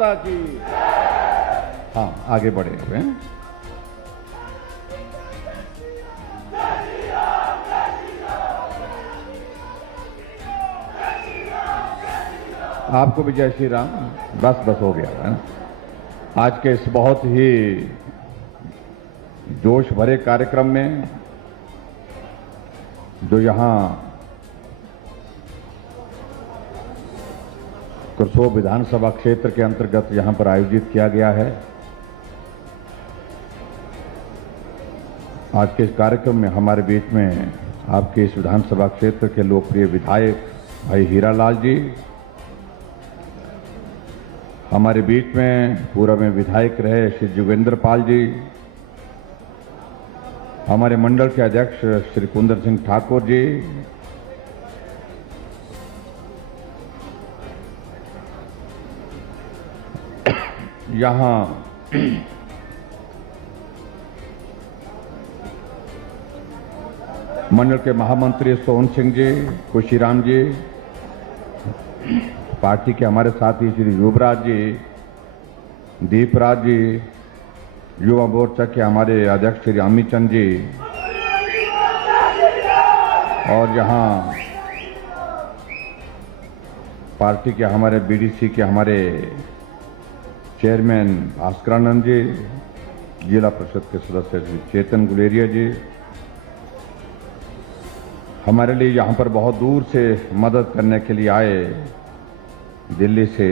माता की। हाँ, आगे बढ़े हुए हैं। आपको भी जय श्री राम। बस हो गया है। आज के इस बहुत ही जोश भरे कार्यक्रम में जो यहां करसोग विधानसभा क्षेत्र के अंतर्गत यहां पर आयोजित किया गया है, आज के इस कार्यक्रम में हमारे बीच में आपके इस विधानसभा क्षेत्र के लोकप्रिय विधायक भाई हीरालाल जी, हमारे बीच में पूर्व में विधायक रहे श्री जोगेंद्र पाल जी, हमारे मंडल के अध्यक्ष श्री कुंदर सिंह ठाकुर जी, यहां मंडल के महामंत्री सोहन सिंह जी, खुशीराम जी, पार्टी के हमारे साथी श्री युवराज जी, दीपराज जी, युवा मोर्चा के हमारे अध्यक्ष श्री अमित चंद जी, और यहाँ पार्टी के हमारे बीडीसी के हमारे चेयरमैन भास्करानंद जी, जिला परिषद के सदस्य श्री चेतन गुलेरिया जी, हमारे लिए यहाँ पर बहुत दूर से मदद करने के लिए आए, दिल्ली से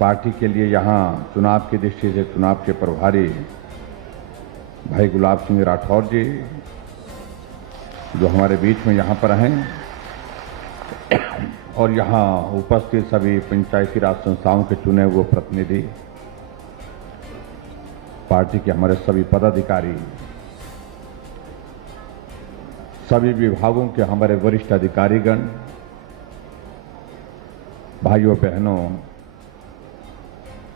पार्टी के लिए यहाँ चुनाव की दृष्टि से चुनाव के प्रभारी भाई गुलाब सिंह राठौर जी, जो हमारे बीच में यहाँ पर हैं, और यहाँ उपस्थित सभी पंचायती राज संस्थाओं के चुने हुए प्रतिनिधि, पार्टी के हमारे सभी पदाधिकारी, सभी विभागों के हमारे वरिष्ठ अधिकारीगण, भाइयों बहनों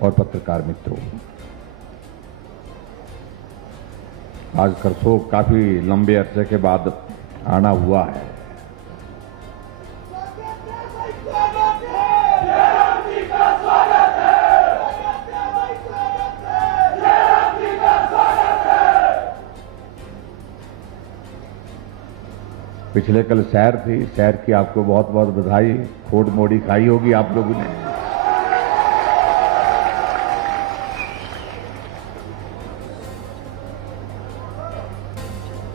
और पत्रकार मित्रों, आज करसोग काफी लंबे अरसे के बाद आना हुआ है। पिछले कल सैर थी, सैर की आपको बहुत बहुत बधाई। खोड़ मोड़ी खाई होगी आप लोगों ने।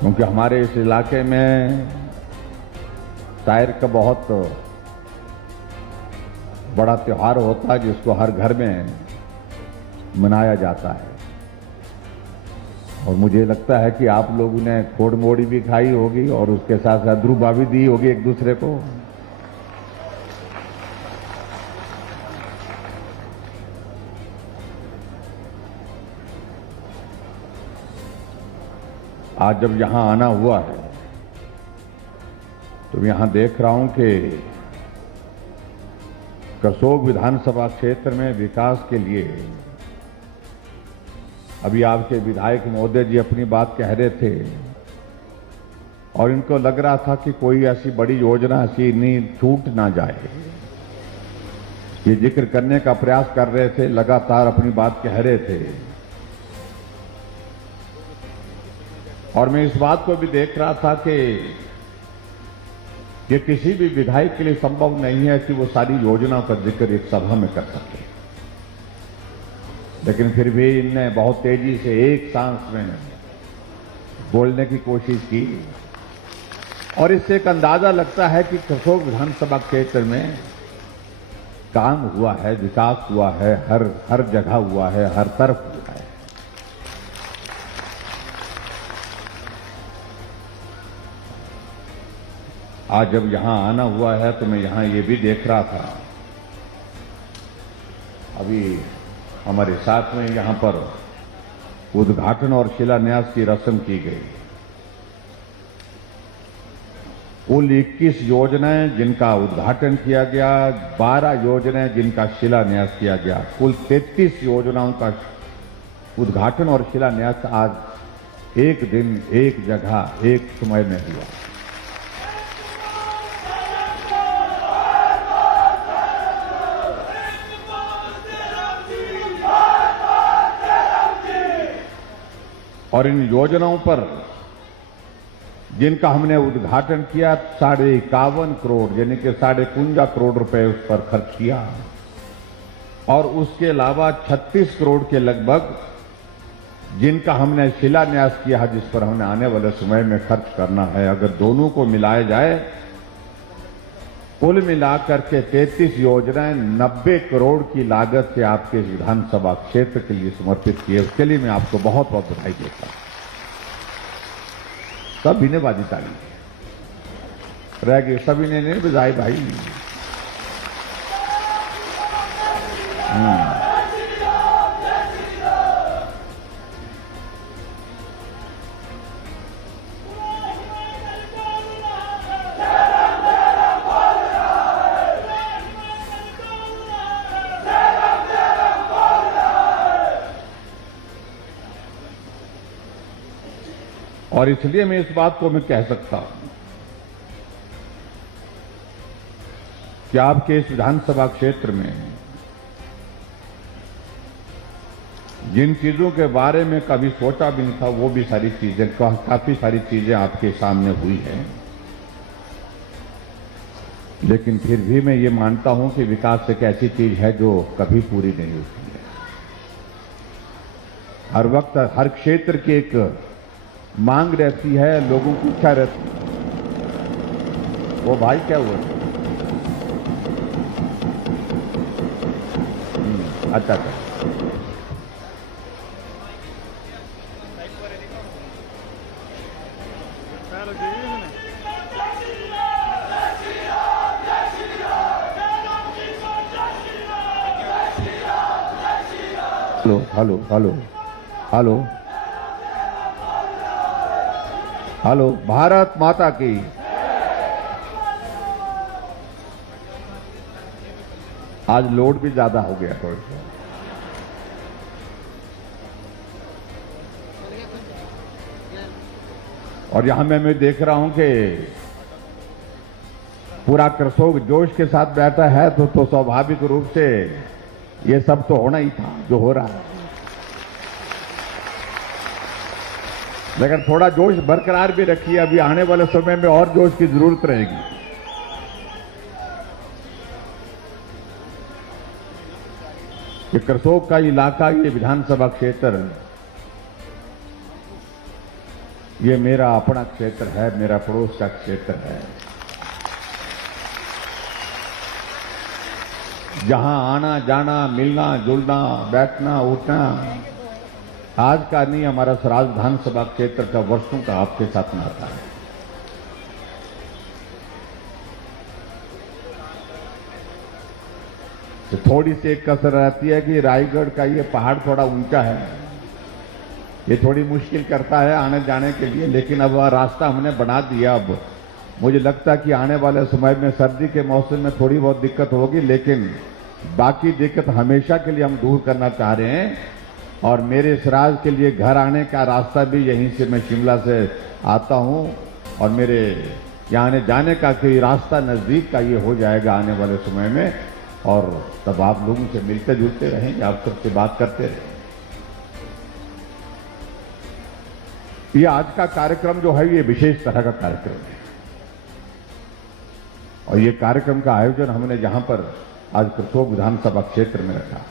क्योंकि हमारे इस इलाके में सैर का बहुत बड़ा त्योहार होता है, जिसको हर घर में मनाया जाता है, और मुझे लगता है कि आप लोगों ने खोड़ मोड़ी भी खाई होगी और उसके साथ साथ ध्रुवा भी दी होगी एक दूसरे को। आज जब यहां आना हुआ है तो मैं यहां देख रहा हूं कि करसोग विधानसभा क्षेत्र में विकास के लिए अभी आपके विधायक महोदय जी अपनी बात कह रहे थे, और इनको लग रहा था कि कोई ऐसी बड़ी योजना ऐसी नहीं छूट ना जाए। ये जिक्र करने का प्रयास कर रहे थे, लगातार अपनी बात कह रहे थे, और मैं इस बात को भी देख रहा था कि ये किसी भी विधायक के लिए संभव नहीं है कि वो सारी योजनाओं का जिक्र एक सभा में कर सके, लेकिन फिर भी इनने बहुत तेजी से एक सांस में बोलने की कोशिश की, और इससे एक अंदाजा लगता है कि करसोग विधानसभा क्षेत्र में काम हुआ है, विकास हुआ है, हर जगह हुआ है, हर तरफ हुआ है। आज जब यहां आना हुआ है तो मैं यहां ये भी देख रहा था, अभी हमारे साथ में यहां पर उद्घाटन और शिलान्यास की रस्म की गई। कुल 21 योजनाएं जिनका उद्घाटन किया गया, 12 योजनाएं जिनका शिलान्यास किया गया, कुल 33 योजनाओं का उद्घाटन और शिलान्यास आज एक दिन, एक जगह, एक समय में हुआ। और इन योजनाओं पर जिनका हमने उद्घाटन किया 51.5 करोड़ यानी कि 51.5 करोड़ रुपए उस पर खर्च किया और उसके अलावा 36 करोड़ के लगभग जिनका हमने शिलान्यास किया है, जिस पर हमने आने वाले समय में खर्च करना है। अगर दोनों को मिलाया जाए कुल मिलाकर के 33 योजनाएं 90 करोड़ की लागत से आपके विधानसभा क्षेत्र के लिए समर्पित किए। उसके लिए मैं आपको बहुत बहुत बधाई देता हूं। सभी ने बाजी ताली रह गए, सभी ने नहीं बजाई भाई। और इसलिए मैं इस बात को मैं कह सकता हूं कि आपके इस विधानसभा क्षेत्र में जिन चीजों के बारे में कभी सोचा भी नहीं था वो भी सारी चीजें, काफी सारी चीजें आपके सामने हुई हैं। लेकिन फिर भी मैं ये मानता हूं कि विकास एक ऐसी चीज है जो कभी पूरी नहीं होती है। हर वक्त हर क्षेत्र की एक मांग रहती है, लोगों की इच्छा रहती है। वो भाई क्या हुआ? अच्छा। Hello hello hello hello hello, Bharat माता की। आज लोड भी ज्यादा हो गया थोड़ा सा। और यहां मैं देख रहा हूं कि पूरा करसोग जोश के साथ बैठा है, तो स्वाभाविक रूप से ये सब तो होना ही था जो हो रहा है। लेकिन थोड़ा जोश बरकरार भी रखिए, अभी आने वाले समय में और जोश की जरूरत रहेगी। ये करसोग का इलाका, ये विधानसभा क्षेत्र, ये मेरा अपना क्षेत्र है, मेरा पड़ोस का क्षेत्र है, जहां आना जाना, मिलना जुलना, बैठना उठना आज का नहीं, हमारा सराज विधानसभा क्षेत्र का वर्षों का आपके साथ नाता है। तो थोड़ी सी एक कसर रहती है कि रायगढ़ का ये पहाड़ थोड़ा ऊंचा है, ये थोड़ी मुश्किल करता है आने जाने के लिए। लेकिन अब रास्ता हमने बना दिया। अब मुझे लगता है कि आने वाले समय में सर्दी के मौसम में थोड़ी बहुत दिक्कत होगी, लेकिन बाकी दिक्कत हमेशा के लिए हम दूर करना चाह रहे हैं। और मेरे सराज के लिए घर आने का रास्ता भी यहीं से, मैं शिमला से आता हूं और मेरे यहाँ आने जाने का कोई रास्ता नजदीक का ये हो जाएगा आने वाले समय में। और तब आप लोगों से मिलते जुलते रहेंगे, आप सबसे बात करते रहेंगे। ये आज का कार्यक्रम जो है ये विशेष तरह का कार्यक्रम है और ये कार्यक्रम का आयोजन हमने जहां पर आज करसोग विधानसभा क्षेत्र में रखा।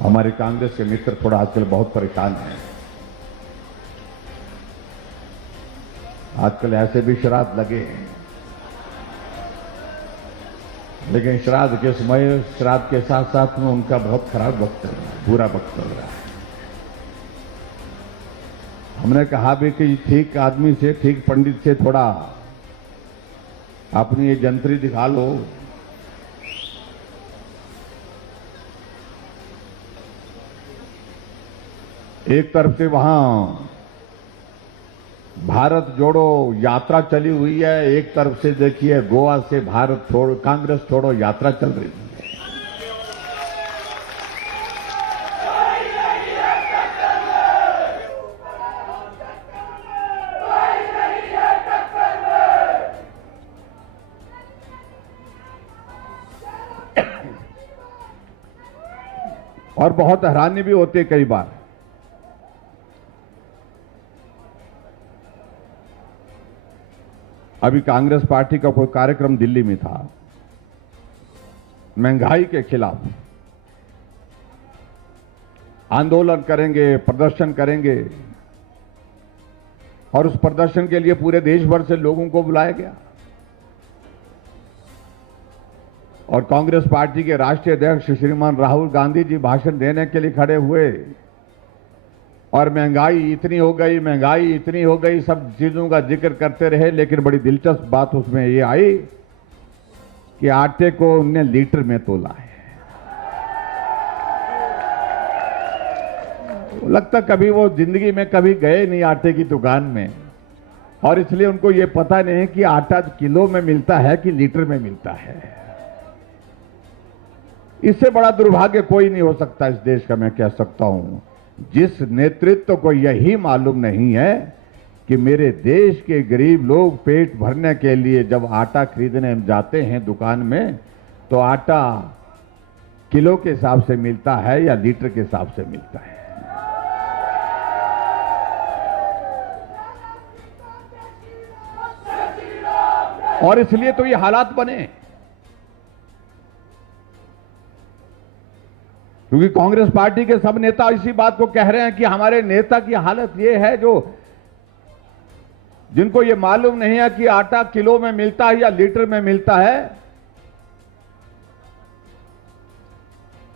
हमारे कांग्रेस के मित्र थोड़ा आजकल बहुत परेशान हैं। आजकल ऐसे भी श्राद्ध लगे हैं, लेकिन श्राद्ध के समय, श्राद्ध के साथ साथ में उनका बहुत खराब वक्त चल रहा है, बुरा वक्त चल रहा है। हमने कहा भी कि ठीक आदमी से, ठीक पंडित से थोड़ा अपनी ये जंतरी दिखा लो। एक तरफ से वहां भारत जोड़ो यात्रा चली हुई है, एक तरफ से देखिए गोवा से भारत छोड़ो, कांग्रेस छोड़ो यात्रा चल रही है। और बहुत हैरानी भी होती है कई बार। अभी कांग्रेस पार्टी का कोई कार्यक्रम दिल्ली में था महंगाई के खिलाफ, आंदोलन करेंगे, प्रदर्शन करेंगे, और उस प्रदर्शन के लिए पूरे देश भर से लोगों को बुलाया गया। और कांग्रेस पार्टी के राष्ट्रीय अध्यक्ष श्रीमान राहुल गांधी जी भाषण देने के लिए खड़े हुए और महंगाई इतनी हो गई, महंगाई इतनी हो गई, सब चीजों का जिक्र करते रहे। लेकिन बड़ी दिलचस्प बात उसमें ये आई कि आटे को उनने लीटर में तोला है। लगता कभी वो जिंदगी में कभी गए नहीं आटे की दुकान में, और इसलिए उनको ये पता नहीं कि आटा किलो में मिलता है कि लीटर में मिलता है। इससे बड़ा दुर्भाग्य कोई नहीं हो सकता इस देश का, मैं कह सकता हूं, जिस नेतृत्व को यही मालूम नहीं है कि मेरे देश के गरीब लोग पेट भरने के लिए जब आटा खरीदने जाते हैं दुकान में, तो आटा किलो के हिसाब से मिलता है या लीटर के हिसाब से मिलता है। और इसलिए तो ये हालात बने, क्योंकि कांग्रेस पार्टी के सब नेता इसी बात को कह रहे हैं कि हमारे नेता की हालत ये है, जिनको ये मालूम नहीं है कि आटा किलो में मिलता है या लीटर में मिलता है।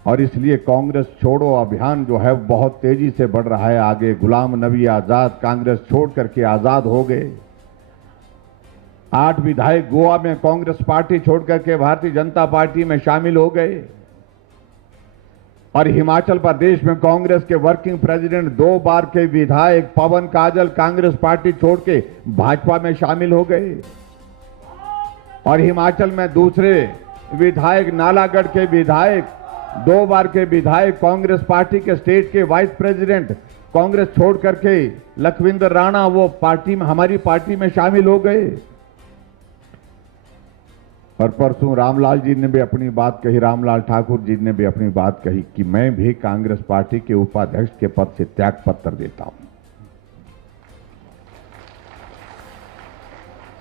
और इसलिए कांग्रेस छोड़ो अभियान जो है बहुत तेजी से बढ़ रहा है आगे। गुलाम नबी आजाद कांग्रेस छोड़ करके आजाद हो गए। 8 विधायक गोवा में कांग्रेस पार्टी छोड़ करके भारतीय जनता पार्टी में शामिल हो गए। और हिमाचल प्रदेश में कांग्रेस के वर्किंग प्रेसिडेंट 2 बार के विधायक पवन काजल कांग्रेस पार्टी छोड़ के भाजपा में शामिल हो गए। और हिमाचल में दूसरे विधायक नालागढ़ के विधायक 2 बार के विधायक कांग्रेस पार्टी के स्टेट के वाइस प्रेसिडेंट कांग्रेस छोड़ करके लखविंदर राणा वो पार्टी में हमारी पार्टी में शामिल हो गए। और परसों रामलाल जी ने भी अपनी बात कही, रामलाल ठाकुर जी ने भी अपनी बात कही कि मैं भी कांग्रेस पार्टी के उपाध्यक्ष के पद से त्याग पत्र देता हूं।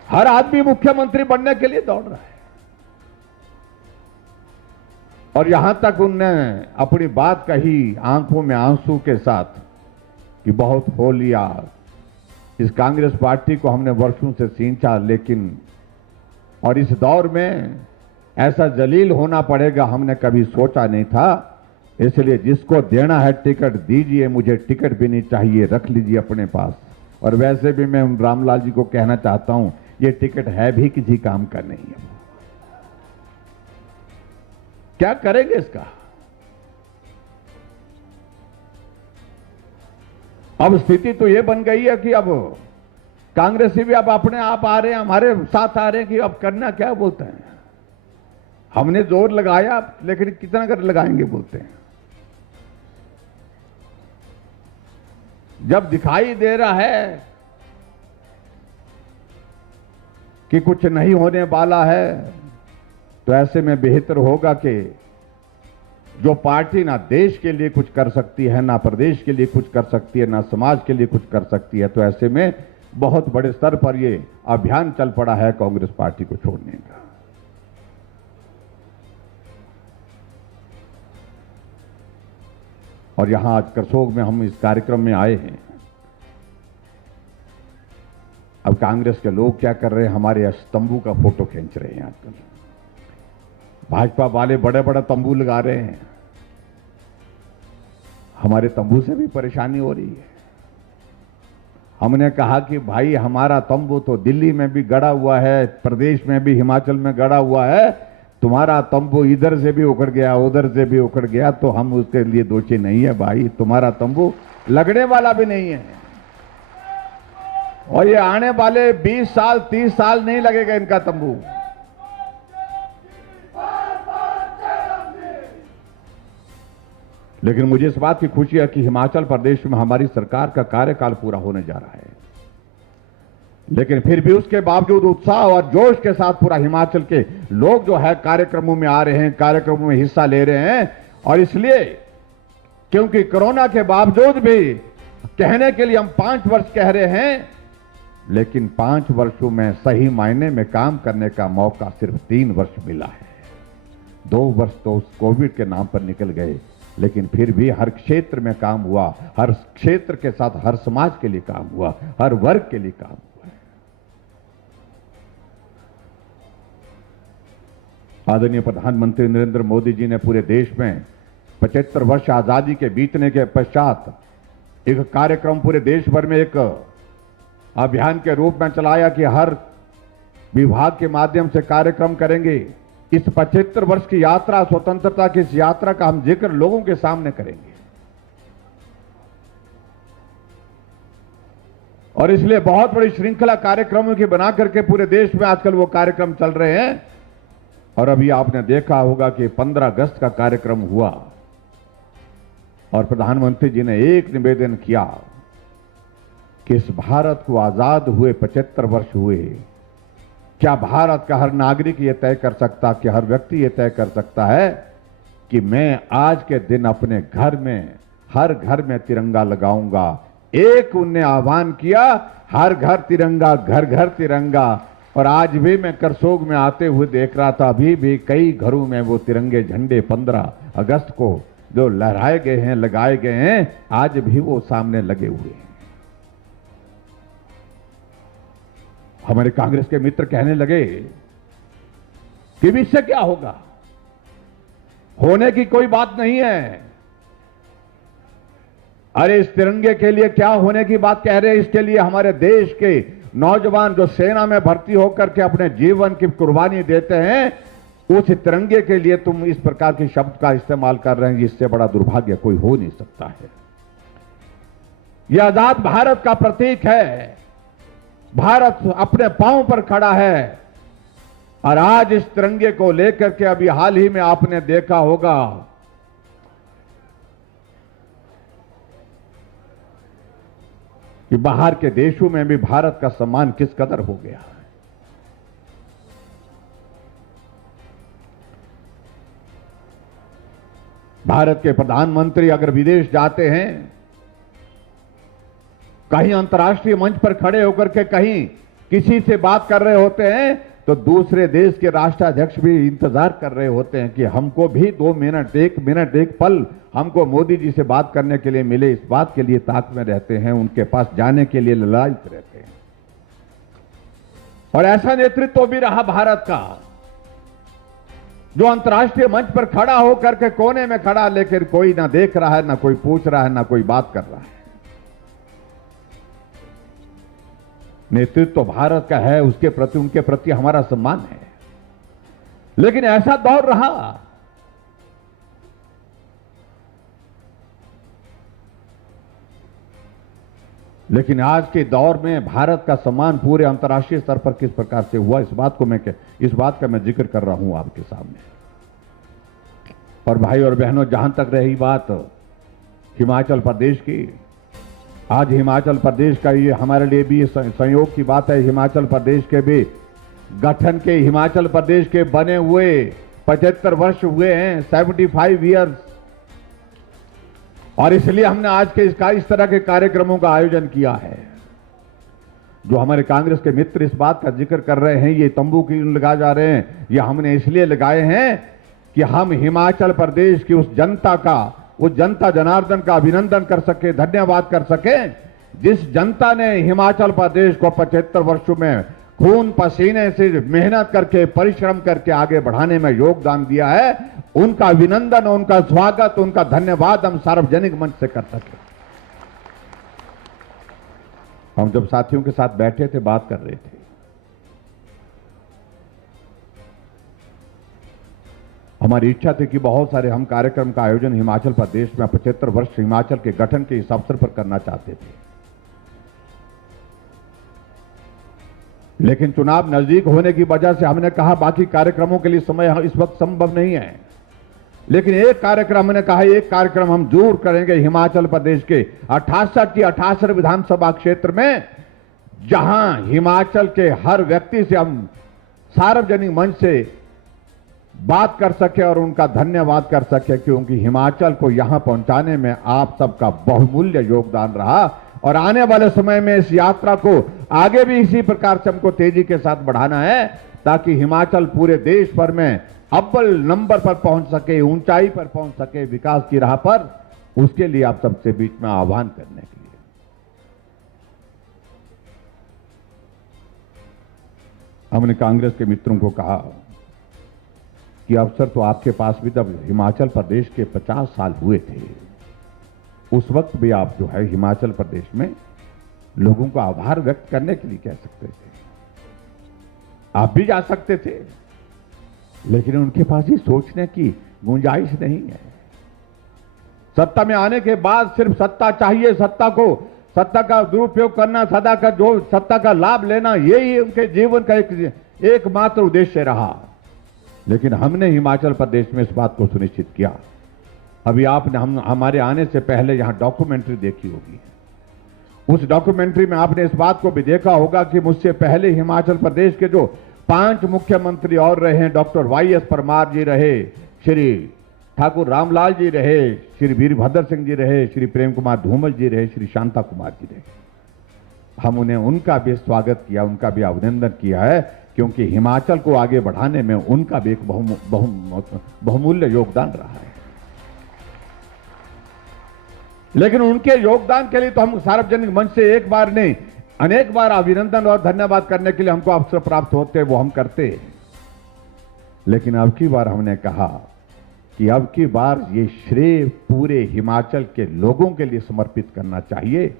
हर आदमी मुख्यमंत्री बनने के लिए दौड़ रहा है। और यहां तक उनने अपनी बात कही आंखों में आंसू के साथ कि बहुत हो लिया, इस कांग्रेस पार्टी को हमने वर्षों से सींचा, लेकिन और इस दौर में ऐसा जलील होना पड़ेगा हमने कभी सोचा नहीं था। इसलिए जिसको देना है टिकट दीजिए, मुझे टिकट भी नहीं चाहिए, रख लीजिए अपने पास। और वैसे भी मैं रामलाल जी को कहना चाहता हूं, ये टिकट है भी किसी काम का नहीं है। क्या करेंगे इसका? अब स्थिति तो ये बन गई है कि अब कांग्रेसी भी अब अपने आप आ रहे हैं, हमारे साथ आ रहे हैं कि अब करना क्या बोलते हैं। हमने जोर लगाया लेकिन कितना कर लगाएंगे बोलते हैं। जब दिखाई दे रहा है कि कुछ नहीं होने वाला है, तो ऐसे में बेहतर होगा कि जो पार्टी ना देश के लिए कुछ कर सकती है, ना प्रदेश के लिए कुछ कर सकती है, ना समाज के लिए कुछ कर सकती है, तो ऐसे में बहुत बड़े स्तर पर यह अभियान चल पड़ा है कांग्रेस पार्टी को छोड़ने का। और यहां आज करसोग में हम इस कार्यक्रम में आए हैं। अब कांग्रेस के लोग क्या कर रहे हैं, हमारे तंबू का फोटो खींच रहे हैं। आजकल भाजपा वाले बड़े बड़े तंबू लगा रहे हैं। हमारे तंबू से भी परेशानी हो रही है। हमने कहा कि भाई हमारा तंबू तो दिल्ली में भी गड़ा हुआ है, प्रदेश में भी, हिमाचल में गड़ा हुआ है, तुम्हारा तंबू इधर से भी उखड़ गया, उधर से भी उखड़ गया, तो हम उसके लिए दोषी नहीं है भाई। तुम्हारा तंबू लगने वाला भी नहीं है, और ये आने वाले 20 साल 30 साल नहीं लगेगा इनका तंबू। लेकिन मुझे इस बात की खुशी है कि हिमाचल प्रदेश में हमारी सरकार का कार्यकाल पूरा होने जा रहा है। लेकिन फिर भी उसके बावजूद उत्साह और जोश के साथ पूरा हिमाचल के लोग जो है कार्यक्रमों में आ रहे हैं, कार्यक्रमों में हिस्सा ले रहे हैं। और इसलिए क्योंकि कोरोना के बावजूद भी कहने के लिए हम 5 वर्ष कह रहे हैं, लेकिन 5 वर्षों में सही मायने में काम करने का मौका सिर्फ 3 वर्ष मिला है। 2 वर्ष तो उस कोविड के नाम पर निकल गए, लेकिन फिर भी हर क्षेत्र में काम हुआ, हर क्षेत्र के साथ हर समाज के लिए काम हुआ, हर वर्ग के लिए काम हुआ। आदरणीय प्रधानमंत्री नरेंद्र मोदी जी ने पूरे देश में 75 वर्ष आजादी के बीतने के पश्चात एक कार्यक्रम पूरे देश भर में एक अभियान के रूप में चलाया कि हर विभाग के माध्यम से कार्यक्रम करेंगे। इस 75 वर्ष की यात्रा, स्वतंत्रता की इस यात्रा का हम जिक्र लोगों के सामने करेंगे। और इसलिए बहुत बड़ी श्रृंखला कार्यक्रमों की बना करके पूरे देश में आजकल वो कार्यक्रम चल रहे हैं। और अभी आपने देखा होगा कि 15 अगस्त का कार्यक्रम हुआ और प्रधानमंत्री जी ने एक निवेदन किया कि इस भारत को आजाद हुए 75 वर्ष हुए, क्या भारत का हर नागरिक यह तय कर सकता, कि हर व्यक्ति यह तय कर सकता है कि मैं आज के दिन अपने घर में, हर घर में तिरंगा लगाऊंगा। एक उनने आह्वान किया, हर घर तिरंगा, घर घर तिरंगा। और आज भी मैं करसोग में आते हुए देख रहा था, अभी भी कई घरों में वो तिरंगे झंडे 15 अगस्त को जो लहराए गए हैं, लगाए गए हैं, आज भी वो सामने लगे हुए हैं। हमारे कांग्रेस के मित्र कहने लगे कि इससे क्या होगा, होने की कोई बात नहीं है। अरे इस तिरंगे के लिए क्या होने की बात कह रहे हैं? इसके लिए हमारे देश के नौजवान जो सेना में भर्ती होकर के अपने जीवन की कुर्बानी देते हैं, उस तिरंगे के लिए तुम इस प्रकार के शब्द का इस्तेमाल कर रहे हैं। इससे बड़ा दुर्भाग्य कोई हो नहीं सकता है। यह आजाद भारत का प्रतीक है। भारत अपने पांव पर खड़ा है। और आज इस तिरंगे को लेकर के अभी हाल ही में आपने देखा होगा कि बाहर के देशों में भी भारत का सम्मान किस कदर हो गया है। भारत के प्रधानमंत्री अगर विदेश जाते हैं, कहीं अंतर्राष्ट्रीय मंच पर खड़े होकर के कहीं किसी से बात कर रहे होते हैं, तो दूसरे देश के राष्ट्राध्यक्ष भी इंतजार कर रहे होते हैं कि हमको भी 2 मिनट, 1 मिनट, 1 पल हमको मोदी जी से बात करने के लिए मिले। इस बात के लिए ताक में रहते हैं, उनके पास जाने के लिए ललायित रहते हैं। और ऐसा नेतृत्व भी रहा भारत का, जो अंतर्राष्ट्रीय मंच पर खड़ा होकर के कोने में खड़ा, लेकिन कोई ना देख रहा है, ना कोई पूछ रहा है, ना कोई बात कर रहा है। नेतृत्व भारत का है, उसके प्रति, उनके प्रति हमारा सम्मान है। लेकिन ऐसा दौर रहा, लेकिन आज के दौर में भारत का सम्मान पूरे अंतर्राष्ट्रीय स्तर पर किस प्रकार से हुआ, इस बात का मैं जिक्र कर रहा हूं आपके सामने। और भाई और बहनों, जहां तक रही बात हिमाचल प्रदेश की, आज हिमाचल प्रदेश का ये हमारे लिए भी संयोग की बात है। हिमाचल प्रदेश के भी गठन के, हिमाचल प्रदेश के बने हुए 75 वर्ष हुए हैं, 75 ईयर्स। और इसलिए हमने आज के इस तरह के कार्यक्रमों का आयोजन किया है। जो हमारे कांग्रेस के मित्र इस बात का जिक्र कर रहे हैं, ये तंबू क्यों लगाए जा रहे हैं, ये हमने इसलिए लगाए हैं कि हम हिमाचल प्रदेश की उस जनता का, उस जनता जनार्दन का अभिनंदन कर सके, धन्यवाद कर सके, जिस जनता ने हिमाचल प्रदेश को 75 वर्षों में खून पसीने से मेहनत करके, परिश्रम करके आगे बढ़ाने में योगदान दिया है। उनका अभिनंदन, उनका स्वागत, उनका धन्यवाद हम सार्वजनिक मंच से कर सके। हम जब साथियों के साथ बैठे थे, बात कर रहे थे, हमारी इच्छा थी कि बहुत सारे हम कार्यक्रम का आयोजन हिमाचल प्रदेश में 75 वर्ष हिमाचल के गठन के इस अवसर पर करना चाहते थे। लेकिन चुनाव नजदीक होने की वजह से हमने कहा बाकी कार्यक्रमों के लिए समय इस वक्त संभव नहीं है। लेकिन एक कार्यक्रम हमने कहा, एक कार्यक्रम हम जरूर करेंगे हिमाचल प्रदेश के 68 की 68 विधानसभा क्षेत्र में, जहां हिमाचल के हर व्यक्ति से हम सार्वजनिक मंच से बात कर सके और उनका धन्यवाद कर सके, क्योंकि हिमाचल को यहां पहुंचाने में आप सबका बहुमूल्य योगदान रहा और आने वाले समय में इस यात्रा को आगे भी इसी प्रकार से हमको तेजी के साथ बढ़ाना है, ताकि हिमाचल पूरे देश भर में अव्वल नंबर पर पहुंच सके, ऊंचाई पर पहुंच सके, विकास की राह पर। उसके लिए आप सबसे बीच में आह्वान करने के लिए हमने कांग्रेस के मित्रों को कहा कि अवसर तो आपके पास भी, तब हिमाचल प्रदेश के 50 साल हुए थे, उस वक्त भी आप जो है हिमाचल प्रदेश में लोगों को आभार व्यक्त करने के लिए कह सकते थे, आप भी जा सकते थे, लेकिन उनके पास ही सोचने की गुंजाइश नहीं है। सत्ता में आने के बाद सिर्फ सत्ता चाहिए, सत्ता का दुरुपयोग करना, सत्ता का लाभ लेना, यही उनके जीवन का एकमात्र उद्देश्य रहा। लेकिन हमने हिमाचल प्रदेश में इस बात को सुनिश्चित किया। अभी आपने हमारे आने से पहले यहां डॉक्यूमेंट्री देखी होगी, उस डॉक्यूमेंट्री में आपने इस बात को भी देखा होगा कि मुझसे पहले हिमाचल प्रदेश के जो 5 मुख्यमंत्री और रहे हैं, डॉक्टर वाईएस परमार जी रहे, श्री ठाकुर रामलाल जी रहे, श्री वीरभद्र सिंह जी रहे, श्री प्रेम कुमार धूमल जी रहे, श्री शांता कुमार जी रहे, हम उन्हें उनका भी स्वागत किया, उनका भी अभिनंदन किया है, क्योंकि हिमाचल को आगे बढ़ाने में उनका भी एक बहुमूल्य योगदान रहा है। लेकिन उनके योगदान के लिए तो हम सार्वजनिक मंच से एक बार नहीं, अनेक बार अभिनंदन और धन्यवाद करने के लिए हमको अवसर प्राप्त होते, वो हम करते। लेकिन अब की बार हमने कहा कि अब की बार ये श्रेय पूरे हिमाचल के लोगों के लिए समर्पित करना चाहिए,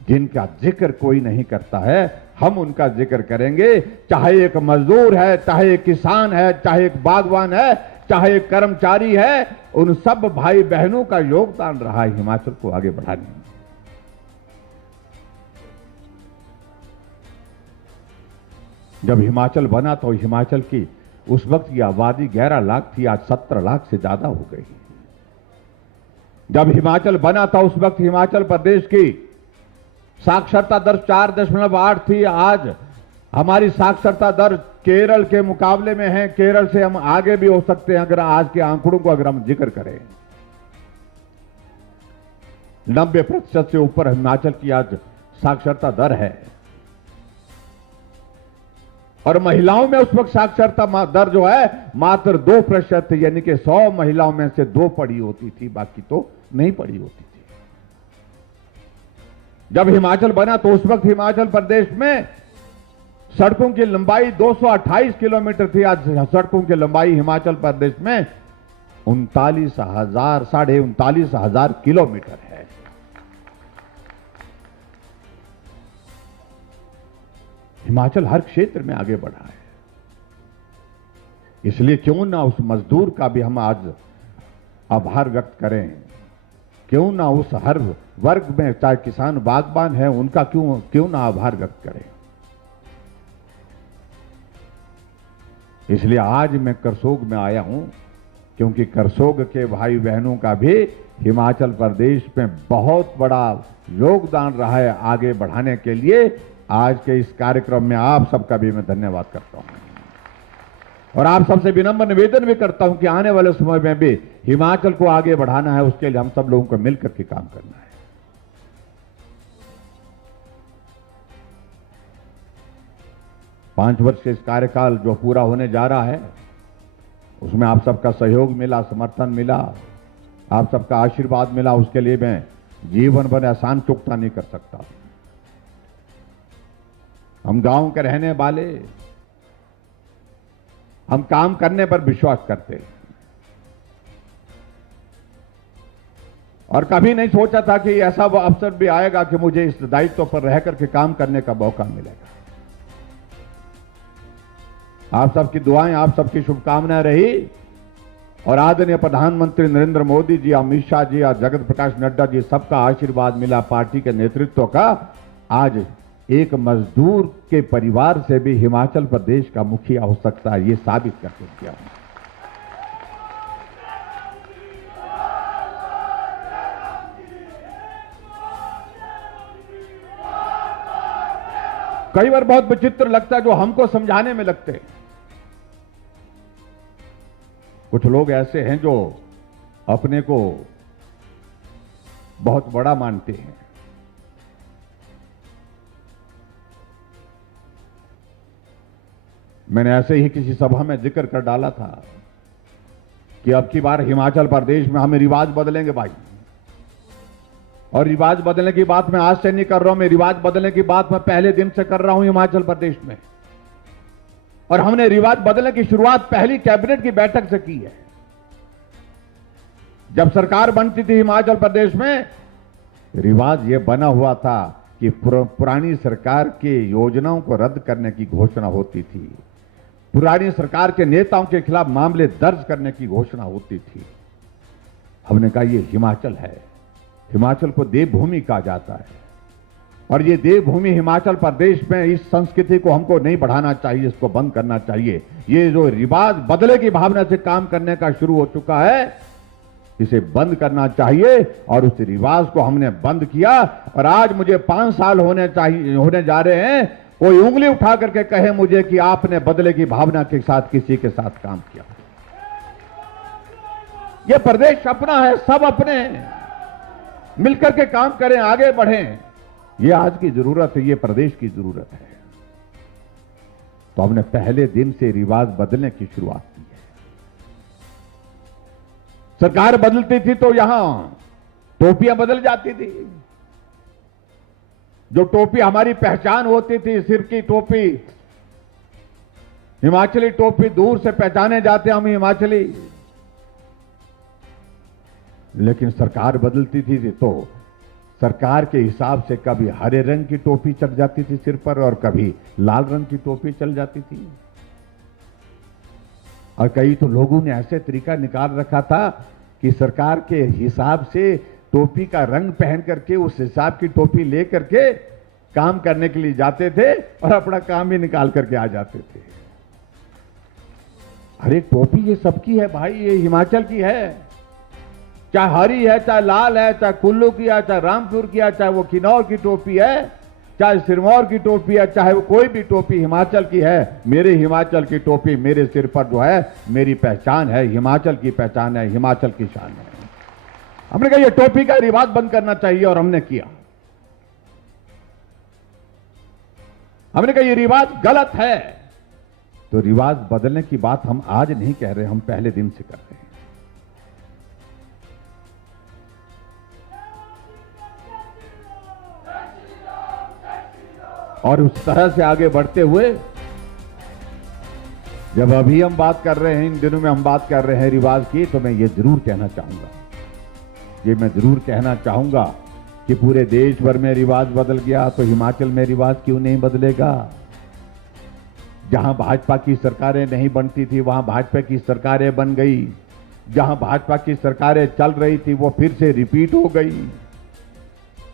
जिनका जिक्र कोई नहीं करता है, हम उनका जिक्र करेंगे। चाहे एक मजदूर है, चाहे एक किसान है, चाहे एक बागवान है, चाहे एक कर्मचारी है, उन सब भाई बहनों का योगदान रहा है हिमाचल को आगे बढ़ाने में। जब हिमाचल बना तो हिमाचल की उस वक्त की आबादी 11 लाख थी, आज 17 लाख से ज्यादा हो गई। जब हिमाचल बना था उस वक्त हिमाचल प्रदेश की साक्षरता दर 4.8 थी, आज हमारी साक्षरता दर केरल के मुकाबले में है। केरल से हम आगे भी हो सकते हैं अगर आज के आंकड़ों को अगर हम जिक्र करें। 90% से ऊपर हिमाचल की आज साक्षरता दर है, और महिलाओं में उस वक्त साक्षरता दर जो है मात्र 2% थी, यानी कि 100 महिलाओं में से 2 पढ़ी होती थी, बाकी तो नहीं पढ़ी होती थी। जब हिमाचल बना तो उस वक्त हिमाचल प्रदेश में सड़कों की लंबाई 228 किलोमीटर थी, आज सड़कों की लंबाई हिमाचल प्रदेश में 39,000 किलोमीटर है। हिमाचल हर क्षेत्र में आगे बढ़ा है, इसलिए क्यों ना उस मजदूर का भी हम आज आभार व्यक्त करें, क्यों ना उस हर वर्ग में, चाहे किसान बागबान है, उनका क्यों ना आभार व्यक्त करें। इसलिए आज मैं करसोग में आया हूं, क्योंकि करसोग के भाई बहनों का भी हिमाचल प्रदेश में बहुत बड़ा योगदान रहा है आगे बढ़ाने के लिए। आज के इस कार्यक्रम में आप सबका भी मैं धन्यवाद करता हूं, और आप सबसे विनम्र निवेदन भी करता हूं कि आने वाले समय में भी हिमाचल को आगे बढ़ाना है, उसके लिए हम सब लोगों को मिलकर के काम करना है। पांच वर्ष के इस कार्यकाल जो पूरा होने जा रहा है, उसमें आप सबका सहयोग मिला, समर्थन मिला, आप सबका आशीर्वाद मिला, उसके लिए मैं जीवन भर एहसान चुकता नहीं कर सकता। हम गांव के रहने वाले, हम काम करने पर विश्वास करते, और कभी नहीं सोचा था कि ऐसा वो अवसर भी आएगा कि मुझे इस दायित्व पर रह करके काम करने का मौका मिलेगा। आप सबकी दुआएं, आप सबकी शुभकामनाएं रही, और आदरणीय प्रधानमंत्री नरेंद्र मोदी जी, अमित शाह जी और जगत प्रकाश नड्डा जी, सबका आशीर्वाद मिला, पार्टी के नेतृत्व का। आज एक मजदूर के परिवार से भी हिमाचल प्रदेश का मुखिया हो सकता है, ये साबित करके किया। कई बार बहुत विचित्र लगता है जो हमको समझाने में लगते हैं। कुछ लोग ऐसे हैं जो अपने को बहुत बड़ा मानते हैं। मैंने ऐसे ही किसी सभा में जिक्र कर डाला था कि अब की बार हिमाचल प्रदेश में हमें रिवाज बदलेंगे भाई। और रिवाज बदलने की बात मैं आज से नहीं कर रहा हूं, मैं रिवाज बदलने की बात मैं पहले दिन से कर रहा हूं हिमाचल प्रदेश में। और हमने रिवाज बदलने की शुरुआत पहली कैबिनेट की बैठक से की है। जब सरकार बनती थी हिमाचल प्रदेश में, रिवाज यह बना हुआ था कि पुरानी सरकार के योजनाओं को रद्द करने की घोषणा होती थी, पुरानी सरकार के नेताओं के खिलाफ मामले दर्ज करने की घोषणा होती थी। हमने कहा यह हिमाचल है, हिमाचल को देवभूमि कहा जाता है और ये देवभूमि हिमाचल प्रदेश में इस संस्कृति को हमको नहीं बढ़ाना चाहिए, इसको बंद करना चाहिए। ये जो रिवाज बदले की भावना से काम करने का शुरू हो चुका है, इसे बंद करना चाहिए और उस रिवाज को हमने बंद किया। और आज मुझे 5 साल होने जा रहे हैं, कोई उंगली उठा करके कहे मुझे कि आपने बदले की भावना के साथ किसी के साथ काम किया। यह प्रदेश अपना है, सब अपने मिलकर के काम करें, आगे बढ़ें। यह आज की जरूरत है, यह प्रदेश की जरूरत है। तो हमने पहले दिन से रिवाज बदलने की शुरुआत की है। सरकार बदलती थी तो यहां टोपियां बदल जाती थी। जो टोपी हमारी पहचान होती थी, सिर की टोपी, हिमाचली टोपी, दूर से पहचाने जाते हम हिमाचली। लेकिन सरकार बदलती थी तो सरकार के हिसाब से कभी हरे रंग की टोपी चढ़ जाती थी सिर पर और कभी लाल रंग की टोपी चल जाती थी। और कई तो लोगों ने ऐसे तरीका निकाल रखा था कि सरकार के हिसाब से टोपी का रंग पहन करके उस हिसाब की टोपी ले करके काम करने के लिए जाते थे और अपना काम भी निकाल करके आ जाते थे। अरे टोपी ये सबकी है भाई, ये हिमाचल की है। चाहे हरी है, चाहे लाल है, चाहे कुल्लू की है, चाहे रामपुर की है, चाहे वो किन्नौर की टोपी है, चाहे सिरमौर की टोपी है, चाहे वो कोई भी टोपी हिमाचल की है। मेरे हिमाचल की टोपी मेरे सिर पर जो है, मेरी पहचान है, हिमाचल की पहचान है, हिमाचल की शान है। हमने कहा ये टोपी का रिवाज बंद करना चाहिए और हमने किया। हमने कहा ये रिवाज गलत है, तो रिवाज बदलने की बात हम आज नहीं कह रहे, हम पहले दिन से कर रहे हैं। और उस तरह से आगे बढ़ते हुए जब अभी हम बात कर रहे हैं, इन दिनों में हम बात कर रहे हैं रिवाज की, तो मैं ये जरूर कहना चाहूंगा कि पूरे देश भर में रिवाज बदल गया तो हिमाचल में रिवाज क्यों नहीं बदलेगा। जहां भाजपा की सरकारें नहीं बनती थी वहां भाजपा की सरकारें बन गई, जहां भाजपा की सरकारें चल रही थी वो फिर से रिपीट हो गई।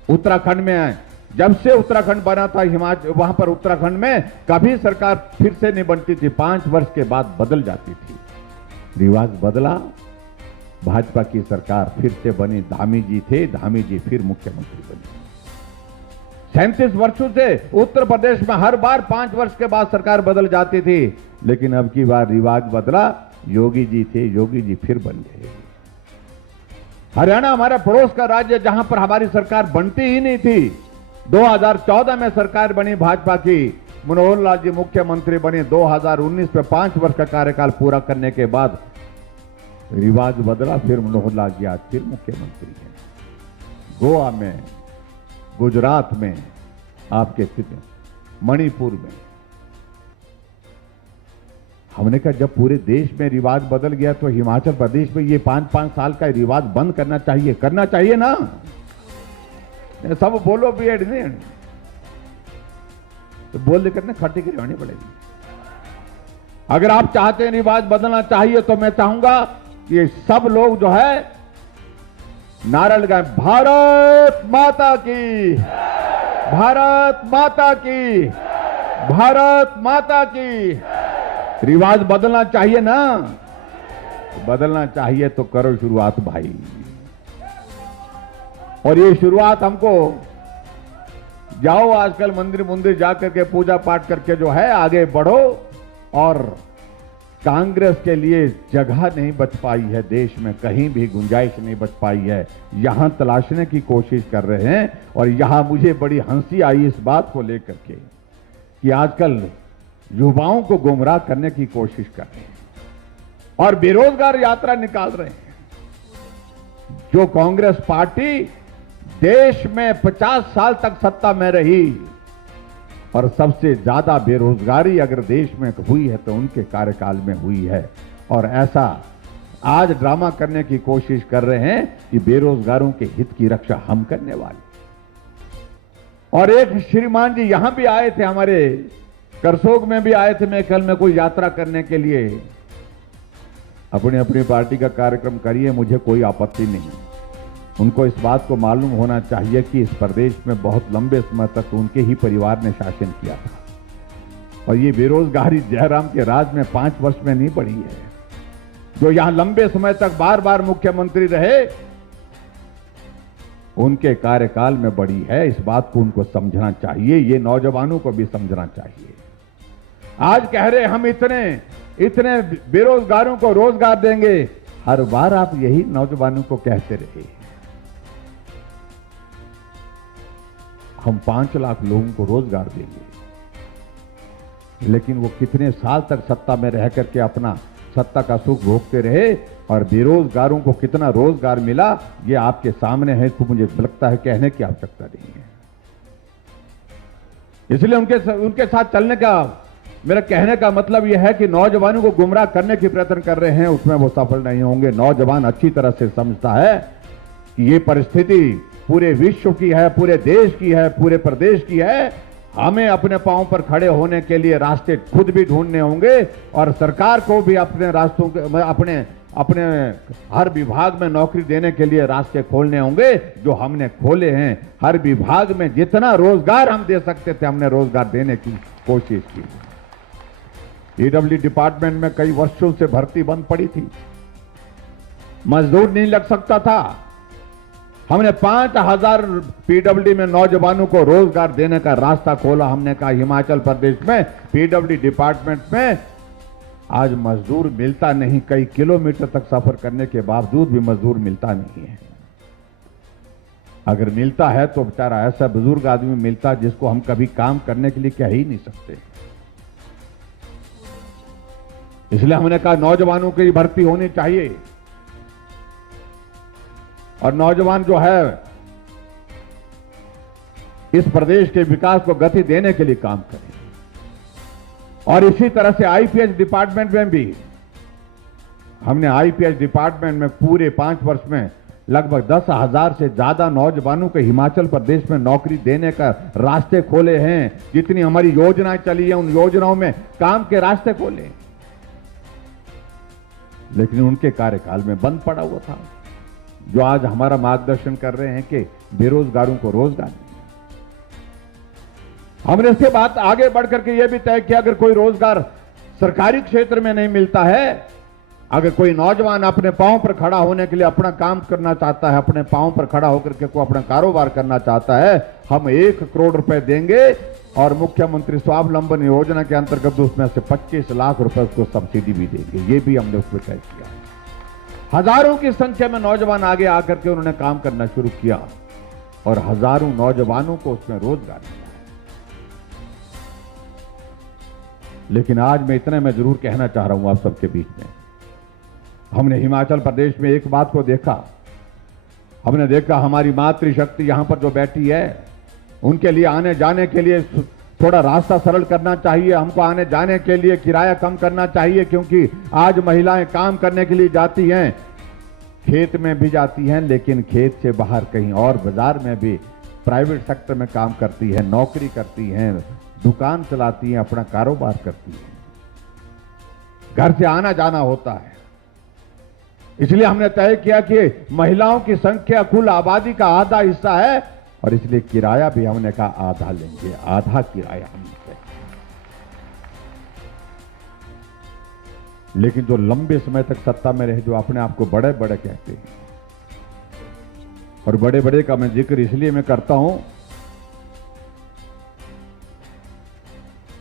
उत्तराखंड में जब से उत्तराखंड बना था, हिमाचल वहां पर उत्तराखंड में कभी सरकार फिर से नहीं बनती थी, 5 वर्ष के बाद बदल जाती थी। रिवाज बदला, भाजपा की सरकार फिर से बनी, धामी जी थे, धामी जी फिर मुख्यमंत्री बने। 37 वर्षों से उत्तर प्रदेश में हर बार 5 वर्ष के बाद सरकार बदल जाती थी, लेकिन अब की बार रिवाज बदला, योगी जी थे, योगी जी फिर बन गए। हरियाणा हमारा पड़ोस का राज्य, जहां पर हमारी सरकार बनती ही नहीं थी, 2014 में सरकार बनी भाजपा की, मनोहर लाल जी मुख्यमंत्री बने। 2019 में 5 वर्ष का कार्यकाल पूरा करने के बाद रिवाज बदला, फिर मनोहर लाल जी आज फिर मुख्यमंत्री हैं। गोवा में, गुजरात में, आपके स्थिति मणिपुर में। हमने कहा जब पूरे देश में रिवाज बदल गया तो हिमाचल प्रदेश में ये 5-5 साल का रिवाज बंद करना चाहिए ना। सब बोलो भी एड नहीं तो बोल देकर ना खट्टी की रहनी पड़ेगी। अगर आप चाहते हैं रिवाज बदलना चाहिए तो मैं चाहूंगा कि ये सब लोग जो है नारा लगाएं, भारत माता की, भारत माता की, भारत माता की। रिवाज बदलना चाहिए ना, बदलना चाहिए तो करो शुरुआत भाई। और ये शुरुआत हमको, जाओ आजकल मंदिर जाकर के पूजा पाठ करके जो है आगे बढ़ो और कांग्रेस के लिए जगह नहीं बच पाई है, देश में कहीं भी गुंजाइश नहीं बच पाई है, यहां तलाशने की कोशिश कर रहे हैं। और यहां मुझे बड़ी हंसी आई इस बात को लेकर के कि आजकल युवाओं को गुमराह करने की कोशिश कर रहे हैं और बेरोजगार यात्रा निकाल रहे हैं। जो कांग्रेस पार्टी देश में 50 साल तक सत्ता में रही और सबसे ज्यादा बेरोजगारी अगर देश में हुई है तो उनके कार्यकाल में हुई है। और ऐसा आज ड्रामा करने की कोशिश कर रहे हैं कि बेरोजगारों के हित की रक्षा हम करने वाले। और एक श्रीमान जी यहां भी आए थे, हमारे करसोग में भी आए थे मेकल में कोई यात्रा करने के लिए। अपनी अपनी पार्टी का कार्यक्रम करिए, मुझे कोई आपत्ति नहीं। उनको इस बात को मालूम होना चाहिए कि इस प्रदेश में बहुत लंबे समय तक उनके ही परिवार ने शासन किया था और ये बेरोजगारी जयराम के राज में 5 वर्ष में नहीं बढ़ी है। जो यहां लंबे समय तक बार बार मुख्यमंत्री रहे उनके कार्यकाल में बढ़ी है। इस बात को उनको समझना चाहिए, ये नौजवानों को भी समझना चाहिए। आज कह रहे हम इतने बेरोजगारों को रोजगार देंगे, हर बार आप यही नौजवानों को कहते रहे। हम 5 लाख लोगों को रोजगार देंगे, लेकिन वो कितने साल तक सत्ता में रह करके अपना सत्ता का सुख भोगते रहे और बेरोजगारों को कितना रोजगार मिला ये आपके सामने है। तो मुझे लगता है कहने की आवश्यकता नहीं है। इसलिए उनके साथ चलने का मेरा कहने का मतलब यह है कि नौजवानों को गुमराह करने की प्रयत्न कर रहे हैं, उसमें वो सफल नहीं होंगे। नौजवान अच्छी तरह से समझता है कि ये परिस्थिति पूरे विश्व की है, पूरे देश की है, पूरे प्रदेश की है। हमें अपने पांव पर खड़े होने के लिए रास्ते खुद भी ढूंढने होंगे और सरकार को भी अपने रास्तों के अपने हर विभाग में नौकरी देने के लिए रास्ते खोलने होंगे, जो हमने खोले हैं। हर विभाग में जितना रोजगार हम दे सकते थे हमने रोजगार देने की कोशिश की। पीडब्ल्यूडी डिपार्टमेंट में कई वर्षों से भर्ती बंद पड़ी थी, मजदूर नहीं लग सकता था। हमने 5000 पीडब्ल्यूडी में नौजवानों को रोजगार देने का रास्ता खोला। हमने कहा हिमाचल प्रदेश में पीडब्ल्यूडी डिपार्टमेंट में आज मजदूर मिलता नहीं, कई किलोमीटर तक सफर करने के बावजूद भी मजदूर मिलता नहीं है। अगर मिलता है तो बेचारा ऐसा बुजुर्ग आदमी मिलता जिसको हम कभी काम करने के लिए कह ही नहीं सकते। इसलिए हमने कहा नौजवानों की भर्ती होनी चाहिए और नौजवान जो है इस प्रदेश के विकास को गति देने के लिए काम करें। और इसी तरह से आईपीएस डिपार्टमेंट में भी हमने आईपीएस डिपार्टमेंट में पूरे 5 वर्ष में लगभग 10,000 से ज्यादा नौजवानों को हिमाचल प्रदेश में नौकरी देने का रास्ते खोले हैं। जितनी हमारी योजनाएं चली हैं उन योजनाओं में काम के रास्ते खोले, लेकिन उनके कार्यकाल में बंद पड़ा हुआ था। जो आज हमारा मार्गदर्शन कर रहे हैं कि बेरोजगारों को रोजगार नहीं। हमने इसके बाद आगे बढ़कर के यह भी तय किया अगर कोई रोजगार सरकारी क्षेत्र में नहीं मिलता है, अगर कोई नौजवान अपने पांव पर खड़ा होने के लिए अपना काम करना चाहता है, अपने पांव पर खड़ा होकर के कोई अपना कारोबार करना चाहता है, हम 1 करोड़ रुपए देंगे और मुख्यमंत्री स्वावलंबन योजना के अंतर्गत उसमें से 25 लाख रुपए उसको सब्सिडी भी देंगे। ये भी हमने उसमें तय किया। हजारों की संख्या में नौजवान आगे आकर के उन्होंने काम करना शुरू किया और हजारों नौजवानों को उसमें रोजगार मिला। लेकिन आज मैं इतने में जरूर कहना चाह रहा हूं आप सबके बीच में, हमने हिमाचल प्रदेश में एक बात को देखा। हमने देखा हमारी मातृशक्ति यहां पर जो बैठी है उनके लिए आने जाने के लिए थोड़ा रास्ता सरल करना चाहिए। हमको आने जाने के लिए किराया कम करना चाहिए, क्योंकि आज महिलाएं काम करने के लिए जाती हैं, खेत में भी जाती हैं, लेकिन खेत से बाहर कहीं और बाजार में भी प्राइवेट सेक्टर में काम करती है, नौकरी करती हैं, दुकान चलाती हैं, अपना कारोबार करती हैं, घर से आना जाना होता है। इसलिए हमने तय किया कि महिलाओं की संख्या कुल आबादी का आधा हिस्सा है और इसलिए किराया भी हमने कहा आधा लेंगे, आधा किराया हमसे। लेकिन जो लंबे समय तक सत्ता में रहे, जो अपने आप को बड़े बड़े कहते हैं, और बड़े बड़े का मैं जिक्र इसलिए मैं करता हूं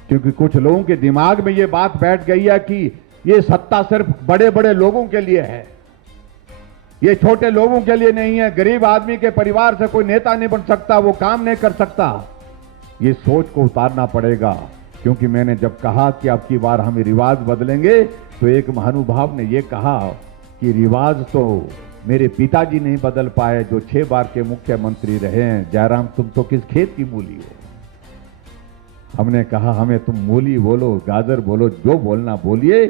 क्योंकि कुछ लोगों के दिमाग में ये बात बैठ गई है कि ये सत्ता सिर्फ बड़े बड़े लोगों के लिए है, ये छोटे लोगों के लिए नहीं है। गरीब आदमी के परिवार से कोई नेता नहीं बन सकता, वो काम नहीं कर सकता। ये सोच को उतारना पड़ेगा, क्योंकि मैंने जब कहा कि अब की बार हम रिवाज बदलेंगे, तो एक महानुभाव ने यह कहा कि रिवाज तो मेरे पिताजी नहीं बदल पाए, जो 6 बार के मुख्यमंत्री रहे हैं। जयराम, तुम तो किस खेत की मूली हो? हमने कहा हमें तुम मूली बोलो, गाजर बोलो, जो बोलना बोलिए,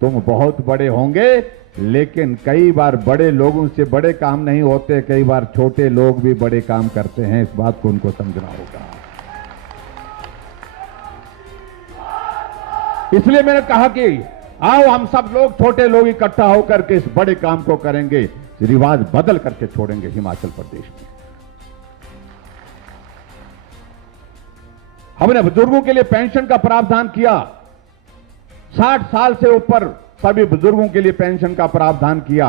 तुम बहुत बड़े होंगे, लेकिन कई बार बड़े लोगों से बड़े काम नहीं होते, कई बार छोटे लोग भी बड़े काम करते हैं। इस बात को उनको समझना होगा। इसलिए मैंने कहा कि आओ हम सब लोग, छोटे लोग इकट्ठा होकर के इस बड़े काम को करेंगे, रिवाज बदल करके छोड़ेंगे हिमाचल प्रदेश में। हमने बुजुर्गों के लिए पेंशन का प्रावधान किया, 60 साल से ऊपर सभी बुजुर्गों के लिए पेंशन का प्रावधान किया।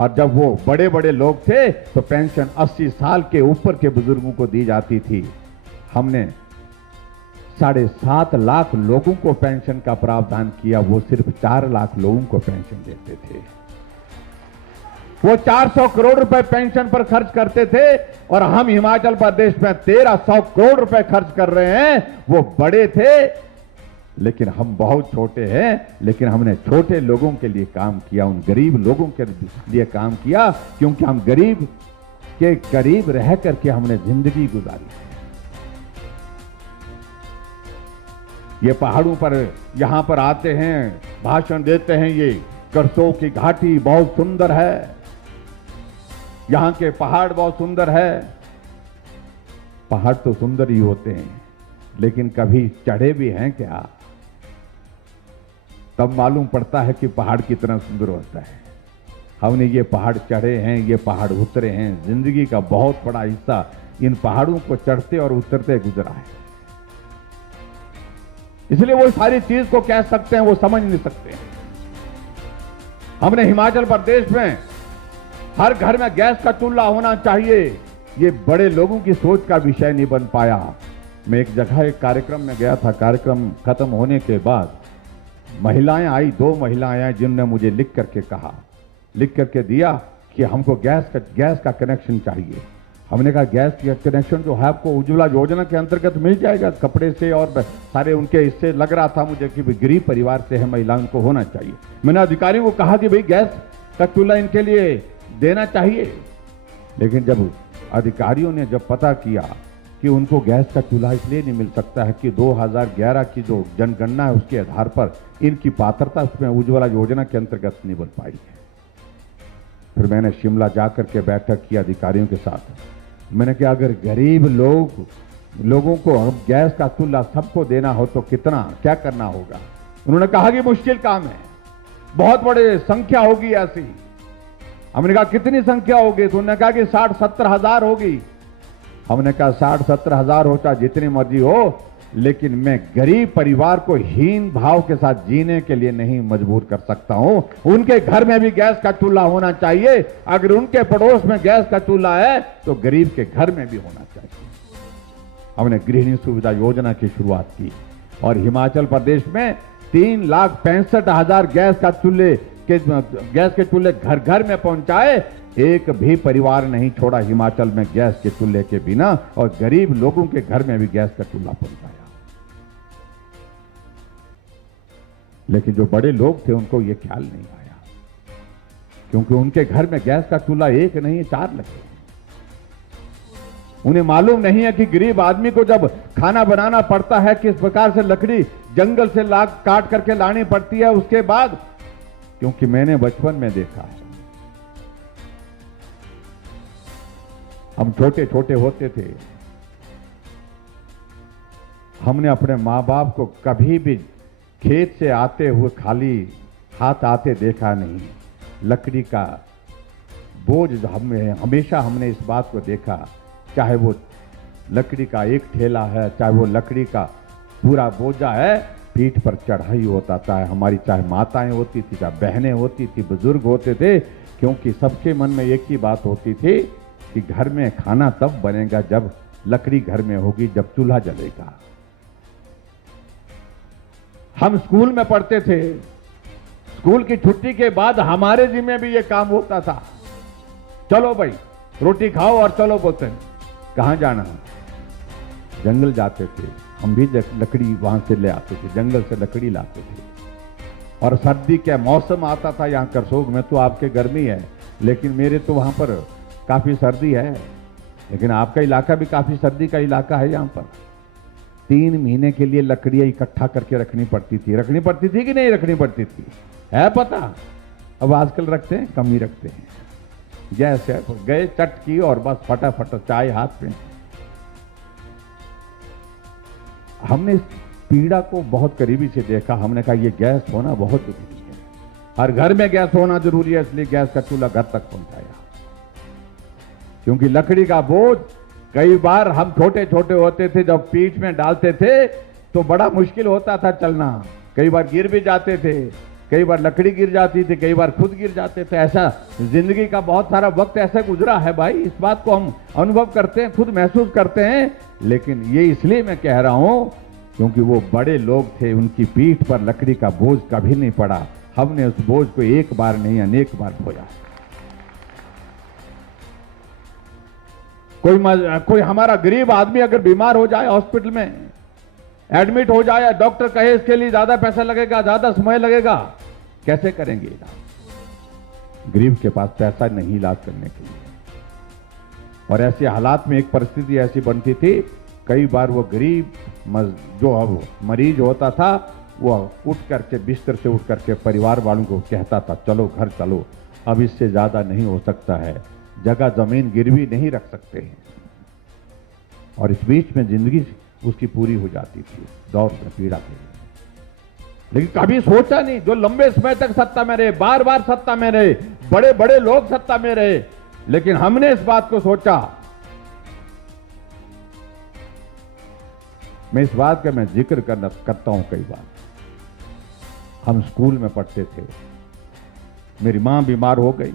और जब वो बड़े बड़े लोग थे तो पेंशन 80 साल के ऊपर के बुजुर्गों को दी जाती थी। हमने 7.5 लाख लोगों को पेंशन का प्रावधान किया, वो सिर्फ 4 लाख लोगों को पेंशन देते थे। वो 400 करोड़ रुपए पेंशन पर खर्च करते थे, और हम हिमाचल प्रदेश में 1300 करोड़ रुपए खर्च कर रहे हैं। वो बड़े थे, लेकिन हम बहुत छोटे हैं, लेकिन हमने छोटे लोगों के लिए काम किया, उन गरीब लोगों के लिए काम किया, क्योंकि हम गरीब के करीब रह करके हमने जिंदगी गुजारी है। ये पहाड़ों पर यहां पर आते हैं, भाषण देते हैं। ये करसों की घाटी बहुत सुंदर है, यहां के पहाड़ बहुत सुंदर है। पहाड़ तो सुंदर ही होते हैं, लेकिन कभी चढ़े भी हैं क्या? तब मालूम पड़ता है कि पहाड़ कितना सुंदर होता है। हमने ये पहाड़ चढ़े हैं, ये पहाड़ उतरे हैं। जिंदगी का बहुत बड़ा हिस्सा इन पहाड़ों को चढ़ते और उतरते गुजरा है। इसलिए वो सारी चीज को कह सकते हैं, वो समझ नहीं सकते हैं। हमने हिमाचल प्रदेश में हर घर में गैस का चूल्हा होना चाहिए, ये बड़े लोगों की सोच का विषय नहीं बन पाया। मैं एक जगह एक कार्यक्रम में गया था, कार्यक्रम खत्म होने के बाद महिलाएं आई, 2 महिलाएं आई, जिनने मुझे लिख करके दिया कि हमको गैस का कनेक्शन चाहिए। हमने कहा गैस का कनेक्शन जो है आपको उज्ज्वला योजना के अंतर्गत मिल जाएगा, कपड़े से और सारे उनके इससे लग रहा था मुझे कि गरीब परिवार से है, महिलाओं को होना चाहिए। मैंने अधिकारियों को कहा कि भाई गैस का चूल्हा इनके लिए देना चाहिए, लेकिन जब अधिकारियों ने जब पता किया कि उनको गैस का चूल्हा इसलिए नहीं मिल सकता है कि 2011 की जो जनगणना है उसके आधार पर इनकी पात्रता उसमें उज्ज्वला योजना के अंतर्गत नहीं बन पाई है। फिर मैंने शिमला जाकर के बैठक की अधिकारियों के साथ। मैंने कहा अगर गरीब लोगों को हम गैस का चूल्हा सबको देना हो तो क्या करना होगा? उन्होंने कहा कि मुश्किल काम है, बहुत बड़ी संख्या होगी ऐसी। हमने कहा कितनी संख्या होगी? तो उन्होंने कहा कि 60-70 हजार होगी। हमने कहा 60-70 हजार होता जितनी मर्जी हो, लेकिन मैं गरीब परिवार को हीन भाव के साथ जीने के लिए नहीं मजबूर कर सकता हूं। उनके घर में भी गैस का चूल्हा होना चाहिए। अगर उनके पड़ोस में गैस का चूल्हा है तो गरीब के घर में भी होना चाहिए। हमने गृहिणी सुविधा योजना की शुरुआत की और हिमाचल प्रदेश में 3,65,000 गैस के चूल्हे घर घर में पहुंचाए। एक भी परिवार नहीं छोड़ा हिमाचल में गैस के चूल्हे के बिना, और गरीब लोगों के घर में भी गैस का चूल्हा पहुंचाया। लेकिन जो बड़े लोग थे उनको यह ख्याल नहीं आया, क्योंकि उनके घर में गैस का चूल्हा एक नहीं 4 लगे। उन्हें मालूम नहीं है कि गरीब आदमी को जब खाना बनाना पड़ता है किस प्रकार से लकड़ी जंगल से काट करके लानी पड़ती है। उसके बाद, क्योंकि मैंने बचपन में देखा है, हम छोटे छोटे होते थे, हमने अपने मां बाप को कभी भी खेत से आते हुए खाली हाथ आते देखा नहीं। लकड़ी का बोझ हमेशा हमने इस बात को देखा, चाहे वो लकड़ी का एक ठेला है, चाहे वो लकड़ी का पूरा बोझा है, पीठ पर चढ़ा ही होता था। हमारी चाहे माताएं होती थी, चाहे बहनें होती थी, बुजुर्ग होते थे, क्योंकि सबके मन में एक ही बात होती थी कि घर में खाना तब बनेगा जब लकड़ी घर में होगी, जब चूल्हा जलेगा। हम स्कूल में पढ़ते थे, स्कूल की छुट्टी के बाद हमारे जिम्मे भी ये काम होता था। चलो भाई रोटी खाओ और चलो बोलते हैं। कहां जाना? जंगल जाते थे, हम भी लकड़ी वहां से ले आते थे, जंगल से लकड़ी लाते थे। और सर्दी का मौसम आता था यहां करसोग में, तो आपके गर्मी है, लेकिन मेरे तो वहां पर काफी सर्दी है, लेकिन आपका इलाका भी काफी सर्दी का इलाका है। यहां पर 3 महीने के लिए लकड़ियां इकट्ठा करके रखनी पड़ती थी कि नहीं रखनी पड़ती थी? है पता? अब आजकल रखते हैं, कम ही रखते हैं। जैसे गए चट की और बस फटाफट चाय हाथ में। हमने इस पीड़ा को बहुत करीबी से देखा। हमने कहा ये गैस होना बहुत जरूरी है, हर घर में गैस होना जरूरी है, इसलिए गैस का चूल्हा घर तक पहुंचाया। क्योंकि लकड़ी का बोझ कई बार हम छोटे छोटे होते थे, जब पीठ में डालते थे तो बड़ा मुश्किल होता था चलना। कई बार गिर भी जाते थे, कई बार लकड़ी गिर जाती थी, कई बार खुद गिर जाते थे। ऐसा जिंदगी का बहुत सारा वक्त ऐसा गुजरा है भाई, इस बात को हम अनुभव करते हैं, खुद महसूस करते हैं। लेकिन ये इसलिए मैं कह रहा हूं क्योंकि वो बड़े लोग थे, उनकी पीठ पर लकड़ी का बोझ कभी नहीं पड़ा। हमने उस बोझ को एक बार नहीं अनेक बार ढोया। कोई हमारा गरीब आदमी अगर बीमार हो जाए, हॉस्पिटल में एडमिट हो जाए, डॉक्टर कहे इसके लिए ज्यादा पैसा लगेगा, ज्यादा समय लगेगा, कैसे करेंगे इलाज? गरीब के पास पैसा नहीं इलाज करने के लिए। और ऐसे हालात में एक परिस्थिति ऐसी बनती थी, कई बार वो गरीब जो अब मरीज होता था, वो उठ करके बिस्तर से उठ करके परिवार वालों को कहता था चलो घर चलो, अब इससे ज्यादा नहीं हो सकता है, जगह जमीन गिरवी नहीं रख सकते हैं। और इस बीच में जिंदगी उसकी पूरी हो जाती थी, दौर में पीड़ा थी। लेकिन कभी सोचा नहीं, जो लंबे समय तक सत्ता में रहे, बार बार सत्ता में रहे, बड़े बड़े लोग सत्ता में रहे, लेकिन हमने इस बात को सोचा। मैं इस बात का मैं जिक्र करता हूं कई बार। हम स्कूल में पढ़ते थे, मेरी मां बीमार हो गई,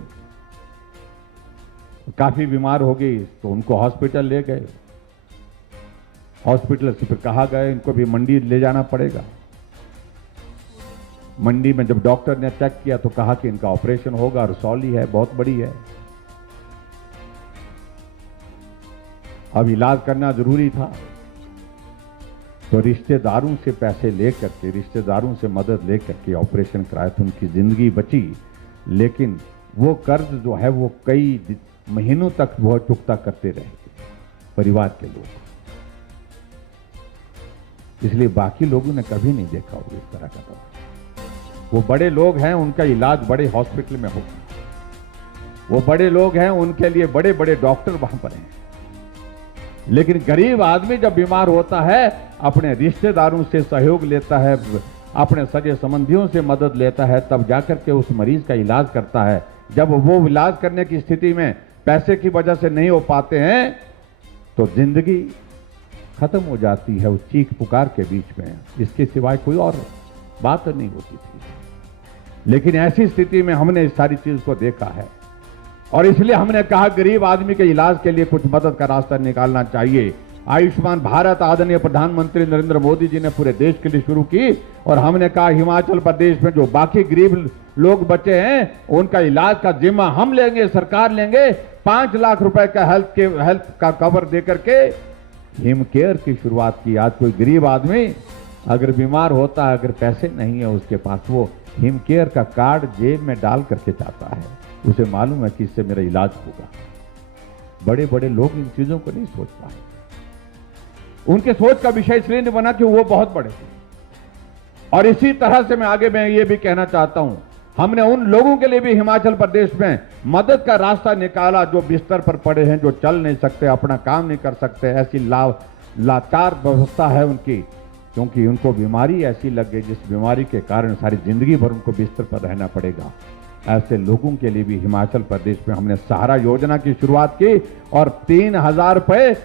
काफी बीमार हो गई, तो उनको हॉस्पिटल ले गए। हॉस्पिटल से फिर कहा गया इनको भी मंडी ले जाना पड़ेगा। मंडी में जब डॉक्टर ने चेक किया तो कहा कि इनका ऑपरेशन होगा, रसौली है, बहुत बड़ी है, अब इलाज करना जरूरी था। तो रिश्तेदारों से पैसे लेकर के, रिश्तेदारों से मदद लेकर के ऑपरेशन कराया, तो उनकी जिंदगी बची। लेकिन वो कर्ज जो है वो कई महीनों तक वो चुकता करते रहे परिवार के लोग। इसलिए बाकी लोगों ने कभी नहीं देखा होगा इस तरह का दौर। वो बड़े लोग हैं, उनका इलाज बड़े हॉस्पिटल में होगा, वो बड़े लोग हैं, उनके लिए बड़े बड़े डॉक्टर वहां पर हैं। लेकिन गरीब आदमी जब बीमार होता है, अपने रिश्तेदारों से सहयोग लेता है, अपने सगे संबंधियों से मदद लेता है, तब जाकर के उस मरीज का इलाज करता है। जब वो इलाज करने की स्थिति में पैसे की वजह से नहीं हो पाते हैं, तो जिंदगी खत्म हो जाती है उस चीख पुकार के बीच में, इसके सिवाय कोई और बात नहीं होती थी। लेकिन ऐसी स्थिति में हमने इस सारी चीज को देखा है, और इसलिए हमने कहा गरीब आदमी के इलाज के लिए कुछ मदद का रास्ता निकालना चाहिए। आयुष्मान भारत आदरणीय प्रधानमंत्री नरेंद्र मोदी जी ने पूरे देश के लिए शुरू की, और हमने कहा हिमाचल प्रदेश में जो बाकी गरीब लोग बचे हैं, उनका इलाज का जिम्मा हम लेंगे, सरकार लेंगे। 5 लाख रुपए का हेल्थ का कवर देकर के हिम केयर की शुरुआत की। आज कोई गरीब आदमी अगर बीमार होता है, अगर पैसे नहीं है उसके पास, वो हिम केयर का कार्ड जेब में डाल करके जाता है, उसे मालूम है कि इससे मेरा इलाज होगा। बड़े बड़े लोग इन चीजों को नहीं सोच पाए, उनके सोच का विषय इसलिए नहीं बना कि वो बहुत बड़े थे। और इसी तरह से मैं ये भी कहना चाहता हूं, हमने उन लोगों के लिए भी हिमाचल प्रदेश में मदद का रास्ता निकाला जो बिस्तर पर पड़े हैं, जो चल नहीं सकते, अपना काम नहीं कर सकते, ऐसी लाचार व्यवस्था है उनकी, क्योंकि उनको बीमारी ऐसी लग गई जिस बीमारी के कारण सारी जिंदगी भर उनको बिस्तर पर रहना पड़ेगा। ऐसे लोगों के लिए भी हिमाचल प्रदेश में हमने सहारा योजना की शुरुआत की, और 3000 रुपए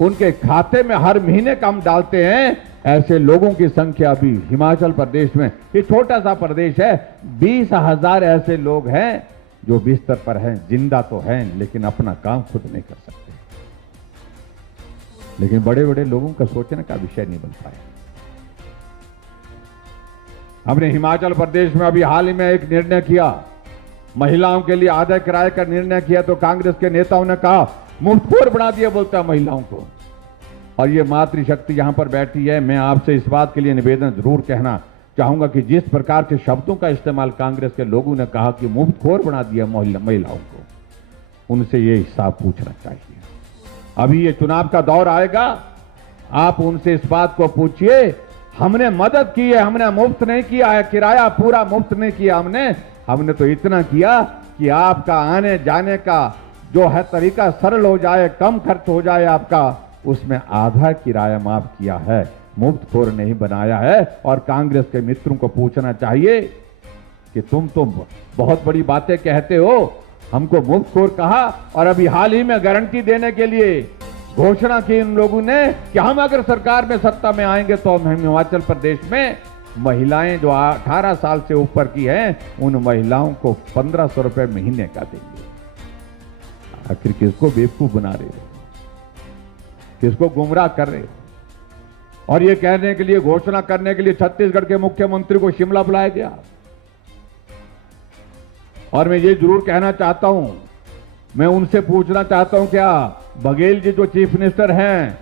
उनके खाते में हर महीने कम डालते हैं। ऐसे लोगों की संख्या भी हिमाचल प्रदेश में, ये छोटा सा प्रदेश है, 20,000 ऐसे लोग हैं जो बिस्तर पर हैं, जिंदा तो हैं लेकिन अपना काम खुद नहीं कर सकते। लेकिन बड़े बड़े लोगों का सोचने का विषय नहीं बन पाया। हमने हिमाचल प्रदेश में अभी हाल ही में एक निर्णय किया, महिलाओं के लिए आधा किराए का निर्णय किया, तो कांग्रेस के नेताओं ने कहा मुफ्तखोर बना दिया बोलता है महिलाओं को। और ये मातृशक्ति यहां पर बैठी है, मैं आपसे इस बात के लिए निवेदन जरूर कहना चाहूंगा कि जिस प्रकार के शब्दों का इस्तेमाल कांग्रेस के लोगों ने कहा कि मुफ्तखोर बना दिया महिलाओं को, उनसे ये हिसाब पूछना चाहिए। अभी ये चुनाव का दौर आएगा, आप उनसे इस बात को पूछिए, हमने मदद की है, हमने मुफ्त नहीं किया है, किराया पूरा मुफ्त नहीं किया हमने तो इतना किया कि आपका आने जाने का जो है तरीका सरल हो जाए, कम खर्च हो जाए आपका, उसमें आधा किराया माफ किया है, मुफ्तखोर नहीं बनाया है। और कांग्रेस के मित्रों को पूछना चाहिए कि तुम तो बहुत बड़ी बातें कहते हो, हमको मुफ्तखोर कहा और अभी हाल ही में गारंटी देने के लिए घोषणा की इन लोगों ने कि हम अगर सरकार में सत्ता में आएंगे तो हम हिमाचल प्रदेश में महिलाएं जो 18 साल से ऊपर की हैं उन महिलाओं को 1500 रुपए महीने का देंगे। आखिर किसको बेवकूफ बना रहे हो, किसको गुमराह कर रहे हो? और ये कहने के लिए, घोषणा करने के लिए छत्तीसगढ़ के मुख्यमंत्री को शिमला बुलाया गया। और मैं ये जरूर कहना चाहता हूं, मैं उनसे पूछना चाहता हूं, क्या बघेल जी जो चीफ मिनिस्टर हैं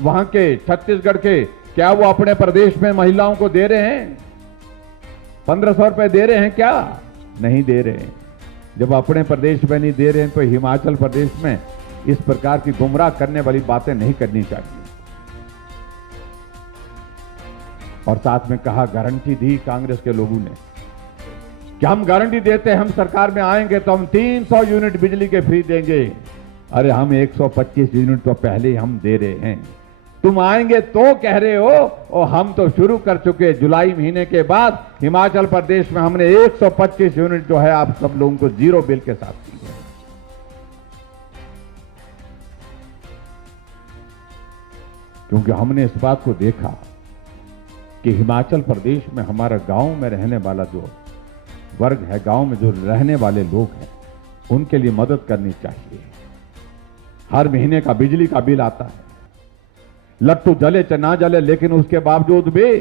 वहां के छत्तीसगढ़ के, क्या वो अपने प्रदेश में महिलाओं को दे रहे हैं 1500 रुपए दे रहे हैं? क्या नहीं दे रहे हैं। जब अपने प्रदेश में नहीं दे रहे हैं तो हिमाचल प्रदेश में इस प्रकार की गुमराह करने वाली बातें नहीं करनी चाहिए। और साथ में कहा, गारंटी दी कांग्रेस के लोगों ने कि हम गारंटी देते हैं, हम सरकार में आएंगे तो हम 300 यूनिट बिजली के फ्री देंगे। अरे हम 125 यूनिट तो पहले ही हम दे रहे हैं, तुम आएंगे तो कह रहे हो। और हम तो शुरू कर चुके, जुलाई महीने के बाद हिमाचल प्रदेश में हमने 125 यूनिट जो है आप सब लोगों को जीरो बिल के साथ दी है। क्योंकि हमने इस बात को देखा कि हिमाचल प्रदेश में हमारा गांव में रहने वाला जो वर्ग है, गांव में जो रहने वाले लोग हैं, उनके लिए मदद करनी चाहिए। हर महीने का बिजली का बिल आता है, लट्टू जले चाहे ना जले, लेकिन उसके बावजूद भी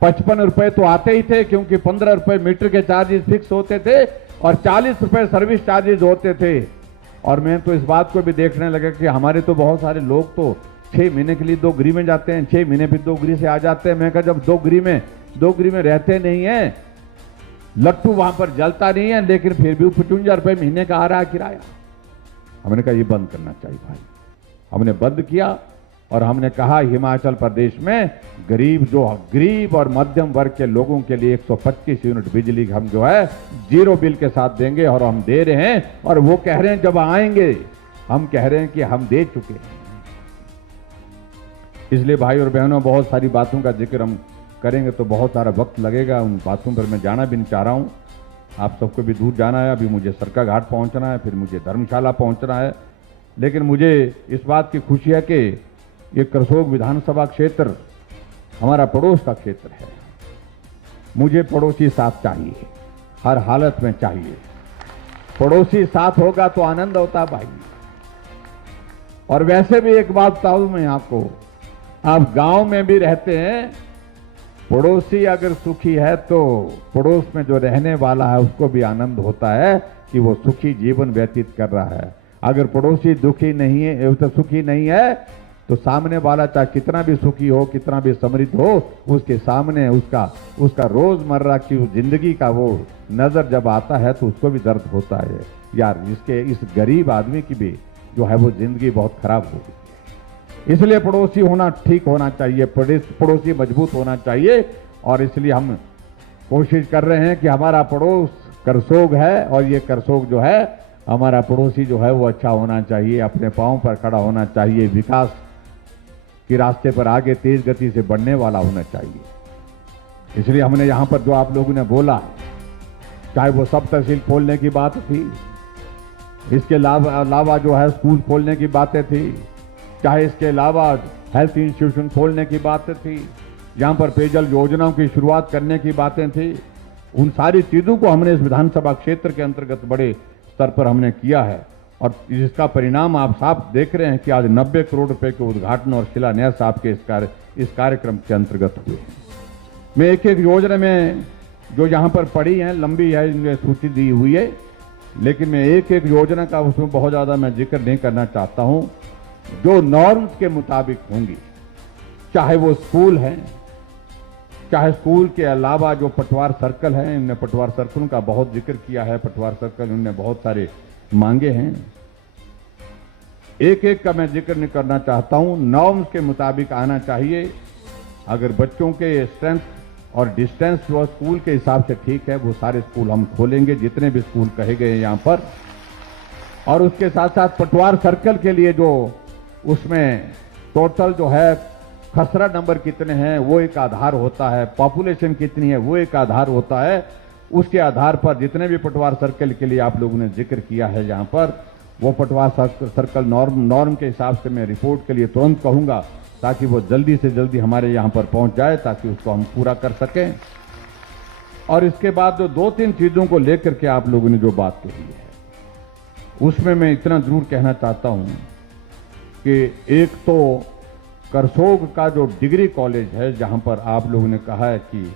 55 रुपए तो आते ही थे, क्योंकि 15 रुपए मीटर के चार्जेस फिक्स होते थे और 40 रुपए सर्विस चार्जेस होते थे। और मैं तो इस बात को भी देखने लगा कि हमारे तो बहुत सारे लोग तो 6 महीने के लिए 2 गृह में जाते हैं, 6 महीने फिर 2 गृह से आ जाते हैं। मैं कहा जब 2 गृह में रहते नहीं है, लट्टू वहां पर जलता नहीं है, लेकिन फिर भी 55 रुपए महीने का आ रहा है किराया। हमने कहा ये बंद करना चाहिए भाई। हमने बंद किया और हमने कहा हिमाचल प्रदेश में गरीब और मध्यम वर्ग के लोगों के लिए 125 यूनिट बिजली हम जो है जीरो बिल के साथ देंगे, और हम दे रहे हैं। और वो कह रहे हैं जब आएंगे, हम कह रहे हैं कि हम दे चुके हैं। इसलिए भाई और बहनों, बहुत सारी बातों का जिक्र हम करेंगे तो बहुत सारा वक्त लगेगा, उन बातों पर मैं जाना भी नहीं चाह रहा हूं। आप सबको भी दूर जाना है, अभी मुझे सरका घाट पहुंचना है, फिर मुझे धर्मशाला पहुंचना है। लेकिन मुझे इस बात की खुशी है कि ये करसोग विधानसभा क्षेत्र हमारा पड़ोस का क्षेत्र है। मुझे पड़ोसी साथ चाहिए, हर हालत में चाहिए। पड़ोसी साथ होगा तो आनंद होता भाई। और वैसे भी एक बात बताऊं मैं आपको, आप गांव में भी रहते हैं, पड़ोसी अगर सुखी है तो पड़ोस में जो रहने वाला है उसको भी आनंद होता है कि वो सुखी जीवन व्यतीत कर रहा है। अगर पड़ोसी दुखी नहीं है, तो सुखी नहीं है, तो सामने वाला चाहे कितना भी सुखी हो, कितना भी समृद्ध हो, उसके सामने उसका रोजमर्रा की जिंदगी का वो नजर जब आता है तो उसको भी दर्द होता है, यार इस गरीब आदमी की भी जो है वो जिंदगी बहुत खराब हो गई। इसलिए पड़ोसी होना ठीक होना चाहिए, पड़ोसी मजबूत होना चाहिए। और इसलिए हम कोशिश कर रहे हैं कि हमारा पड़ोस करसोग है, और ये करसोग जो है हमारा पड़ोसी जो है वो अच्छा होना चाहिए, अपने पांव पर खड़ा होना चाहिए, विकास के रास्ते पर आगे तेज गति से बढ़ने वाला होना चाहिए। इसलिए हमने यहां पर जो आप लोगों ने बोला, चाहे वो सब तहसील खोलने की बात थी, इसके अलावा जो है स्कूल खोलने की बातें थी, चाहे इसके अलावा हेल्थ इंस्टीट्यूशन खोलने की बातें थी, यहां पर पेयजल योजनाओं की शुरुआत करने की बातें थी, उन सारी चीजों को हमने इस विधानसभा क्षेत्र के अंतर्गत बड़े स्तर पर हमने किया है। और जिसका परिणाम आप साफ देख रहे हैं कि आज 90 करोड़ रुपए के उद्घाटन और शिलान्यास आपके इस कार्यक्रम के अंतर्गत हुए हैं। मैं एक एक योजना में जो यहां पर पड़ी है, लंबी है, इनमें सूची दी हुई है, लेकिन मैं एक एक योजना का उसमें बहुत ज्यादा मैं जिक्र नहीं करना चाहता हूं। जो नॉर्म्स के मुताबिक होंगी, चाहे वो स्कूल है, चाहे स्कूल के अलावा जो पटवार सर्कल है, इनने पटवार सर्कल का बहुत जिक्र किया है। पटवार सर्कल इनने बहुत सारे मांगे हैं, एक एक का मैं जिक्र नहीं करना चाहता हूं। नॉर्म्स के मुताबिक आना चाहिए। अगर बच्चों के स्ट्रेंथ और डिस्टेंस जो स्कूल के हिसाब से ठीक है, वो सारे स्कूल हम खोलेंगे, जितने भी स्कूल कहे गए हैं यहां पर। और उसके साथ साथ पटवार सर्कल के लिए जो उसमें टोटल जो है खसरा नंबर कितने हैं वो एक आधार होता है, पॉपुलेशन कितनी है वो एक आधार होता है। उसके आधार पर जितने भी पटवार सर्कल के लिए आप लोगों ने जिक्र किया है यहां पर, वो पटवार सर्कल नॉर्म के हिसाब से मैं रिपोर्ट के लिए तुरंत कहूंगा, ताकि वो जल्दी से जल्दी हमारे यहां पर पहुंच जाए, ताकि उसको हम पूरा कर सकें। और इसके बाद जो 2-3 चीजों को लेकर के आप लोगों ने जो बात कही है, उसमें मैं इतना जरूर कहना चाहता हूं कि एक तो करसोग का जो डिग्री कॉलेज है, जहां पर आप लोगों ने कहा है कि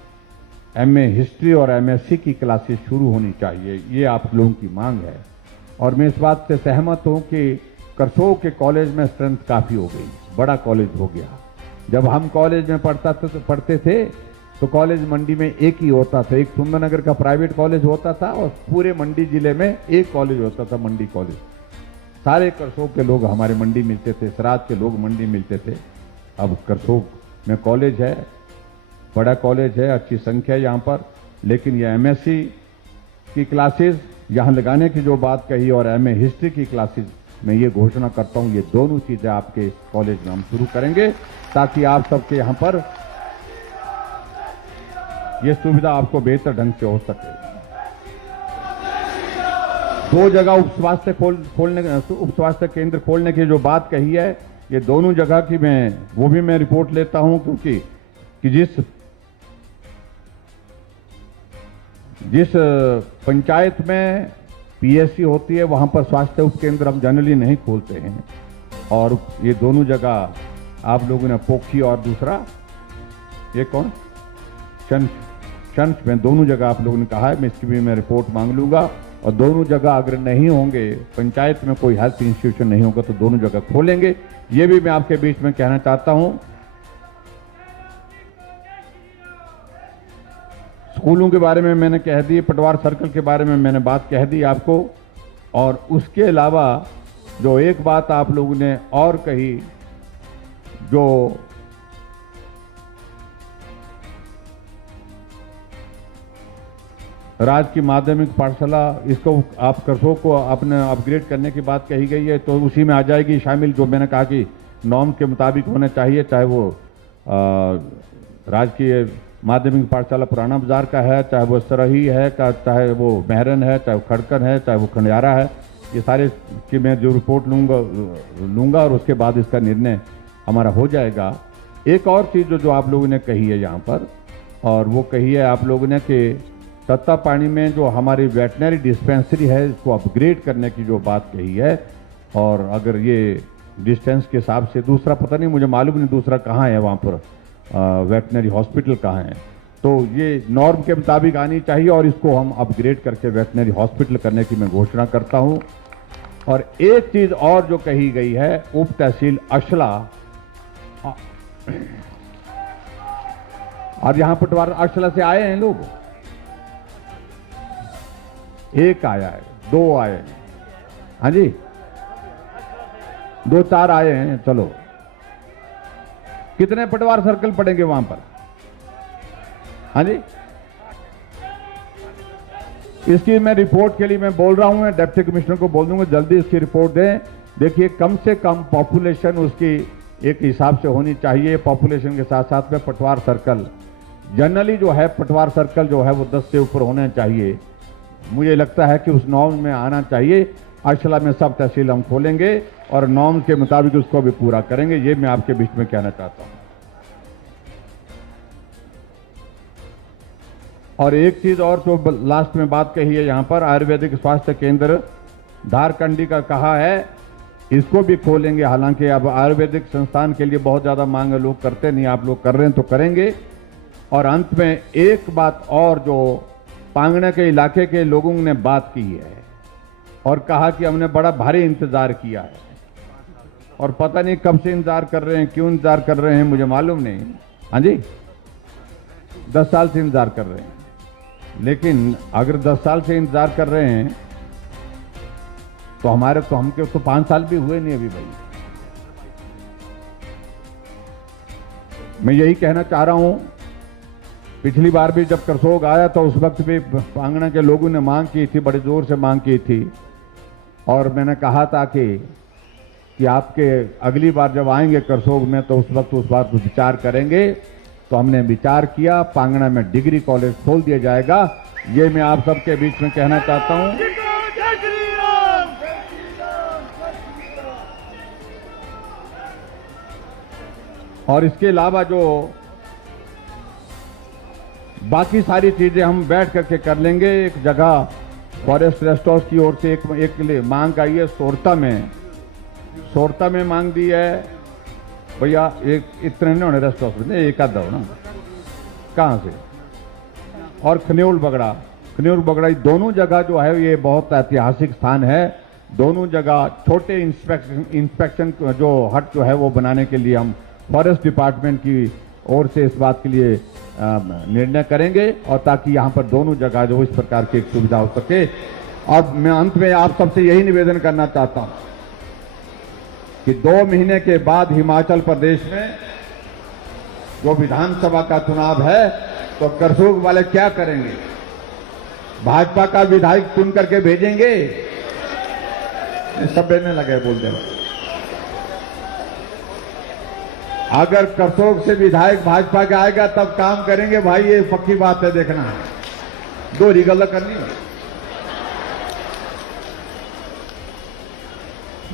एमए हिस्ट्री और एमएससी की क्लासेस शुरू होनी चाहिए, ये आप लोगों की मांग है। और मैं इस बात से सहमत हूं कि करसोग के कॉलेज में स्ट्रेंथ काफी हो गई, बड़ा कॉलेज हो गया। जब हम कॉलेज में पढ़ते थे तो कॉलेज मंडी में एक ही होता था, एक सुंदरनगर का प्राइवेट कॉलेज होता था और पूरे मंडी जिले में एक कॉलेज होता था, मंडी कॉलेज। सारे करसोग के लोग हमारे मंडी मिलते थे, सराज के लोग मंडी मिलते थे। अब करसोग में कॉलेज है, बड़ा कॉलेज है, अच्छी संख्या है यहां पर, लेकिन ये एमएससी की क्लासेस यहां लगाने की जो बात कही और एमए हिस्ट्री की क्लासेस, मैं ये घोषणा करता हूं, ये दोनों चीजें आपके कॉलेज में हम शुरू करेंगे, ताकि आप सबके यहां पर ये सुविधा आपको बेहतर ढंग से हो सके। 2 जगह उप स्वास्थ्य केंद्र खोलने की जो बात कही है, ये दोनों जगह की वो भी मैं रिपोर्ट लेता हूं, क्योंकि कि जिस पंचायत में पीएससी होती है वहां पर स्वास्थ्य उपकेंद्र हम जनरली नहीं खोलते हैं, और ये दोनों जगह आप लोगों ने पोखी और दूसरा ये कौन शंख में, दोनों जगह आप लोगों ने कहा है, मैं इसकी भी मैं रिपोर्ट मांग लूंगा। और दोनों जगह अगर नहीं होंगे, पंचायत में कोई हेल्थ इंस्टीट्यूशन नहीं होगा, तो दोनों जगह खोलेंगे, ये भी मैं आपके बीच में कहना चाहता हूं। स्कूलों के बारे में मैंने कह दी, पटवार सर्कल के बारे में मैंने बात कह दी आपको। और उसके अलावा जो एक बात आप लोगों ने और कही, जो राज्य की माध्यमिक पाठशाला, इसको आप करसोग को अपने अपग्रेड करने की बात कही गई है, तो उसी में आ जाएगी शामिल, जो मैंने कहा कि नॉर्म के मुताबिक होने चाहिए, चाहे वो राजकीय माध्यमिक पाठशाला पुराना बाजार का है, चाहे वो सरही है, चाहे वो मेहरन है, चाहे वो खड़कन है, चाहे वो खंडियारा है, ये सारे की मैं जो रिपोर्ट लूंगा और उसके बाद इसका निर्णय हमारा हो जाएगा। एक और चीज़ जो आप लोगों ने कही है यहाँ पर, और वो कही है आप लोगों ने कि तत्तापानी में जो हमारी वेटनरी डिस्पेंसरी है, इसको अपग्रेड करने की जो बात कही है। और अगर ये डिस्टेंस के हिसाब से, दूसरा पता नहीं, मुझे मालूम नहीं दूसरा कहाँ है वहाँ पर, वेटनरी हॉस्पिटल कहाँ है, तो ये नॉर्म के मुताबिक आनी चाहिए, और इसको हम अपग्रेड करके वेटनरी हॉस्पिटल करने की मैं घोषणा करता हूँ। और एक चीज और जो कही गई है, उप तहसील अशला, और यहां पटवार अशला से आए हैं लोग, एक आया है, 2 आए हैं, हाँ जी 2-4 आए हैं, चलो कितने पटवार सर्कल पड़ेंगे वहां पर, हाँ जी। इसकी मैं रिपोर्ट के लिए मैं बोल रहा हूं, डिप्टी कमिश्नर को बोल दूंगा जल्दी इसकी रिपोर्ट दें। देखिए कम से कम पॉपुलेशन उसकी एक हिसाब से होनी चाहिए, पॉपुलेशन के साथ साथ में पटवार सर्कल जनरली जो है, पटवार सर्कल जो है वो 10 से ऊपर होने चाहिए। मुझे लगता है कि उस नॉर्म में आना चाहिए। अशला में सब तहसील हम खोलेंगे और नॉर्म के मुताबिक उसको भी पूरा करेंगे, ये मैं आपके बीच में कहना चाहता हूं। और एक चीज और जो लास्ट में बात कही है यहां पर, आयुर्वेदिक स्वास्थ्य केंद्र धारकंडी का कहा है, इसको भी खोलेंगे। हालांकि अब आयुर्वेदिक संस्थान के लिए बहुत ज्यादा मांग है, लोग करते नहीं, आप लोग कर रहे हैं तो करेंगे। और अंत में एक बात और जो पांगणा के इलाके के लोगों ने बात की है और कहा कि हमने बड़ा भारी इंतजार किया है और पता नहीं कब से इंतजार कर रहे हैं, क्यों इंतजार कर रहे हैं मुझे मालूम नहीं। हाँ जी, 10 साल से इंतजार कर रहे हैं। लेकिन अगर 10 साल से इंतजार कर रहे हैं तो हमके तो 5 साल भी हुए नहीं अभी भाई। मैं यही कहना चाह रहा हूं, पिछली बार भी जब करसोग आया तो उस वक्त भी पांगणा के लोगों ने मांग की थी, बड़े जोर से मांग की थी और मैंने कहा था कि आपके अगली बार जब आएंगे करसोग में तो उस बात पर विचार करेंगे। तो हमने विचार किया, पांगणा में डिग्री कॉलेज खोल दिया जाएगा। ये मैं आप सबके बीच में कहना चाहता हूं। और इसके अलावा जो बाकी सारी चीजें हम बैठ करके कर लेंगे। एक जगह फॉरेस्ट रेस्ट हाउस की ओर से एक मांग आई है, सोरता में मांग दी है भैया। एक इतने नहीं होने रेस्ट हाउस में, एक आधा हो ना, कहां से। और खन्योल बगड़ा दोनों जगह जो है ये बहुत ऐतिहासिक स्थान है। दोनों जगह छोटे इंस्पेक्शन जो हट जो है वो बनाने के लिए हम फॉरेस्ट डिपार्टमेंट की ओर से इस बात के लिए निर्णय करेंगे और ताकि यहां पर दोनों जगह जो इस प्रकार की एक सुविधा हो सके। और मैं अंत में आप सबसे यही निवेदन करना चाहता हूं कि 2 महीने के बाद हिमाचल प्रदेश में जो विधानसभा का चुनाव है तो करसोग वाले क्या करेंगे? भाजपा का विधायक चुन करके भेजेंगे? सब बेचने लगे बोलते हैं। अगर करसोग से विधायक भाजपा का आएगा तब काम करेंगे भाई, ये पक्की बात है, देखना है। दोहरी गलत करनी है।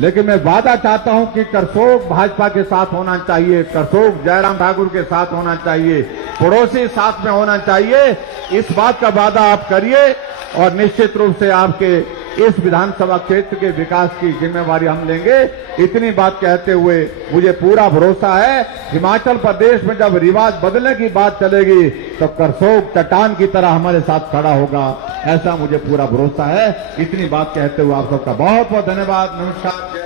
लेकिन मैं वादा चाहता हूं कि करसोग भाजपा के साथ होना चाहिए, करसोग जयराम ठाकुर के साथ होना चाहिए, पड़ोसी साथ में होना चाहिए। इस बात का वादा आप करिए और निश्चित रूप से आपके इस विधानसभा क्षेत्र के विकास की जिम्मेवारी हम लेंगे। इतनी बात कहते हुए मुझे पूरा भरोसा है हिमाचल प्रदेश में जब रिवाज बदलने की बात चलेगी तो करसोग चट्टान की तरह हमारे साथ खड़ा होगा, ऐसा मुझे पूरा भरोसा है। इतनी बात कहते हुए आप सबका बहुत बहुत धन्यवाद। नमस्कार।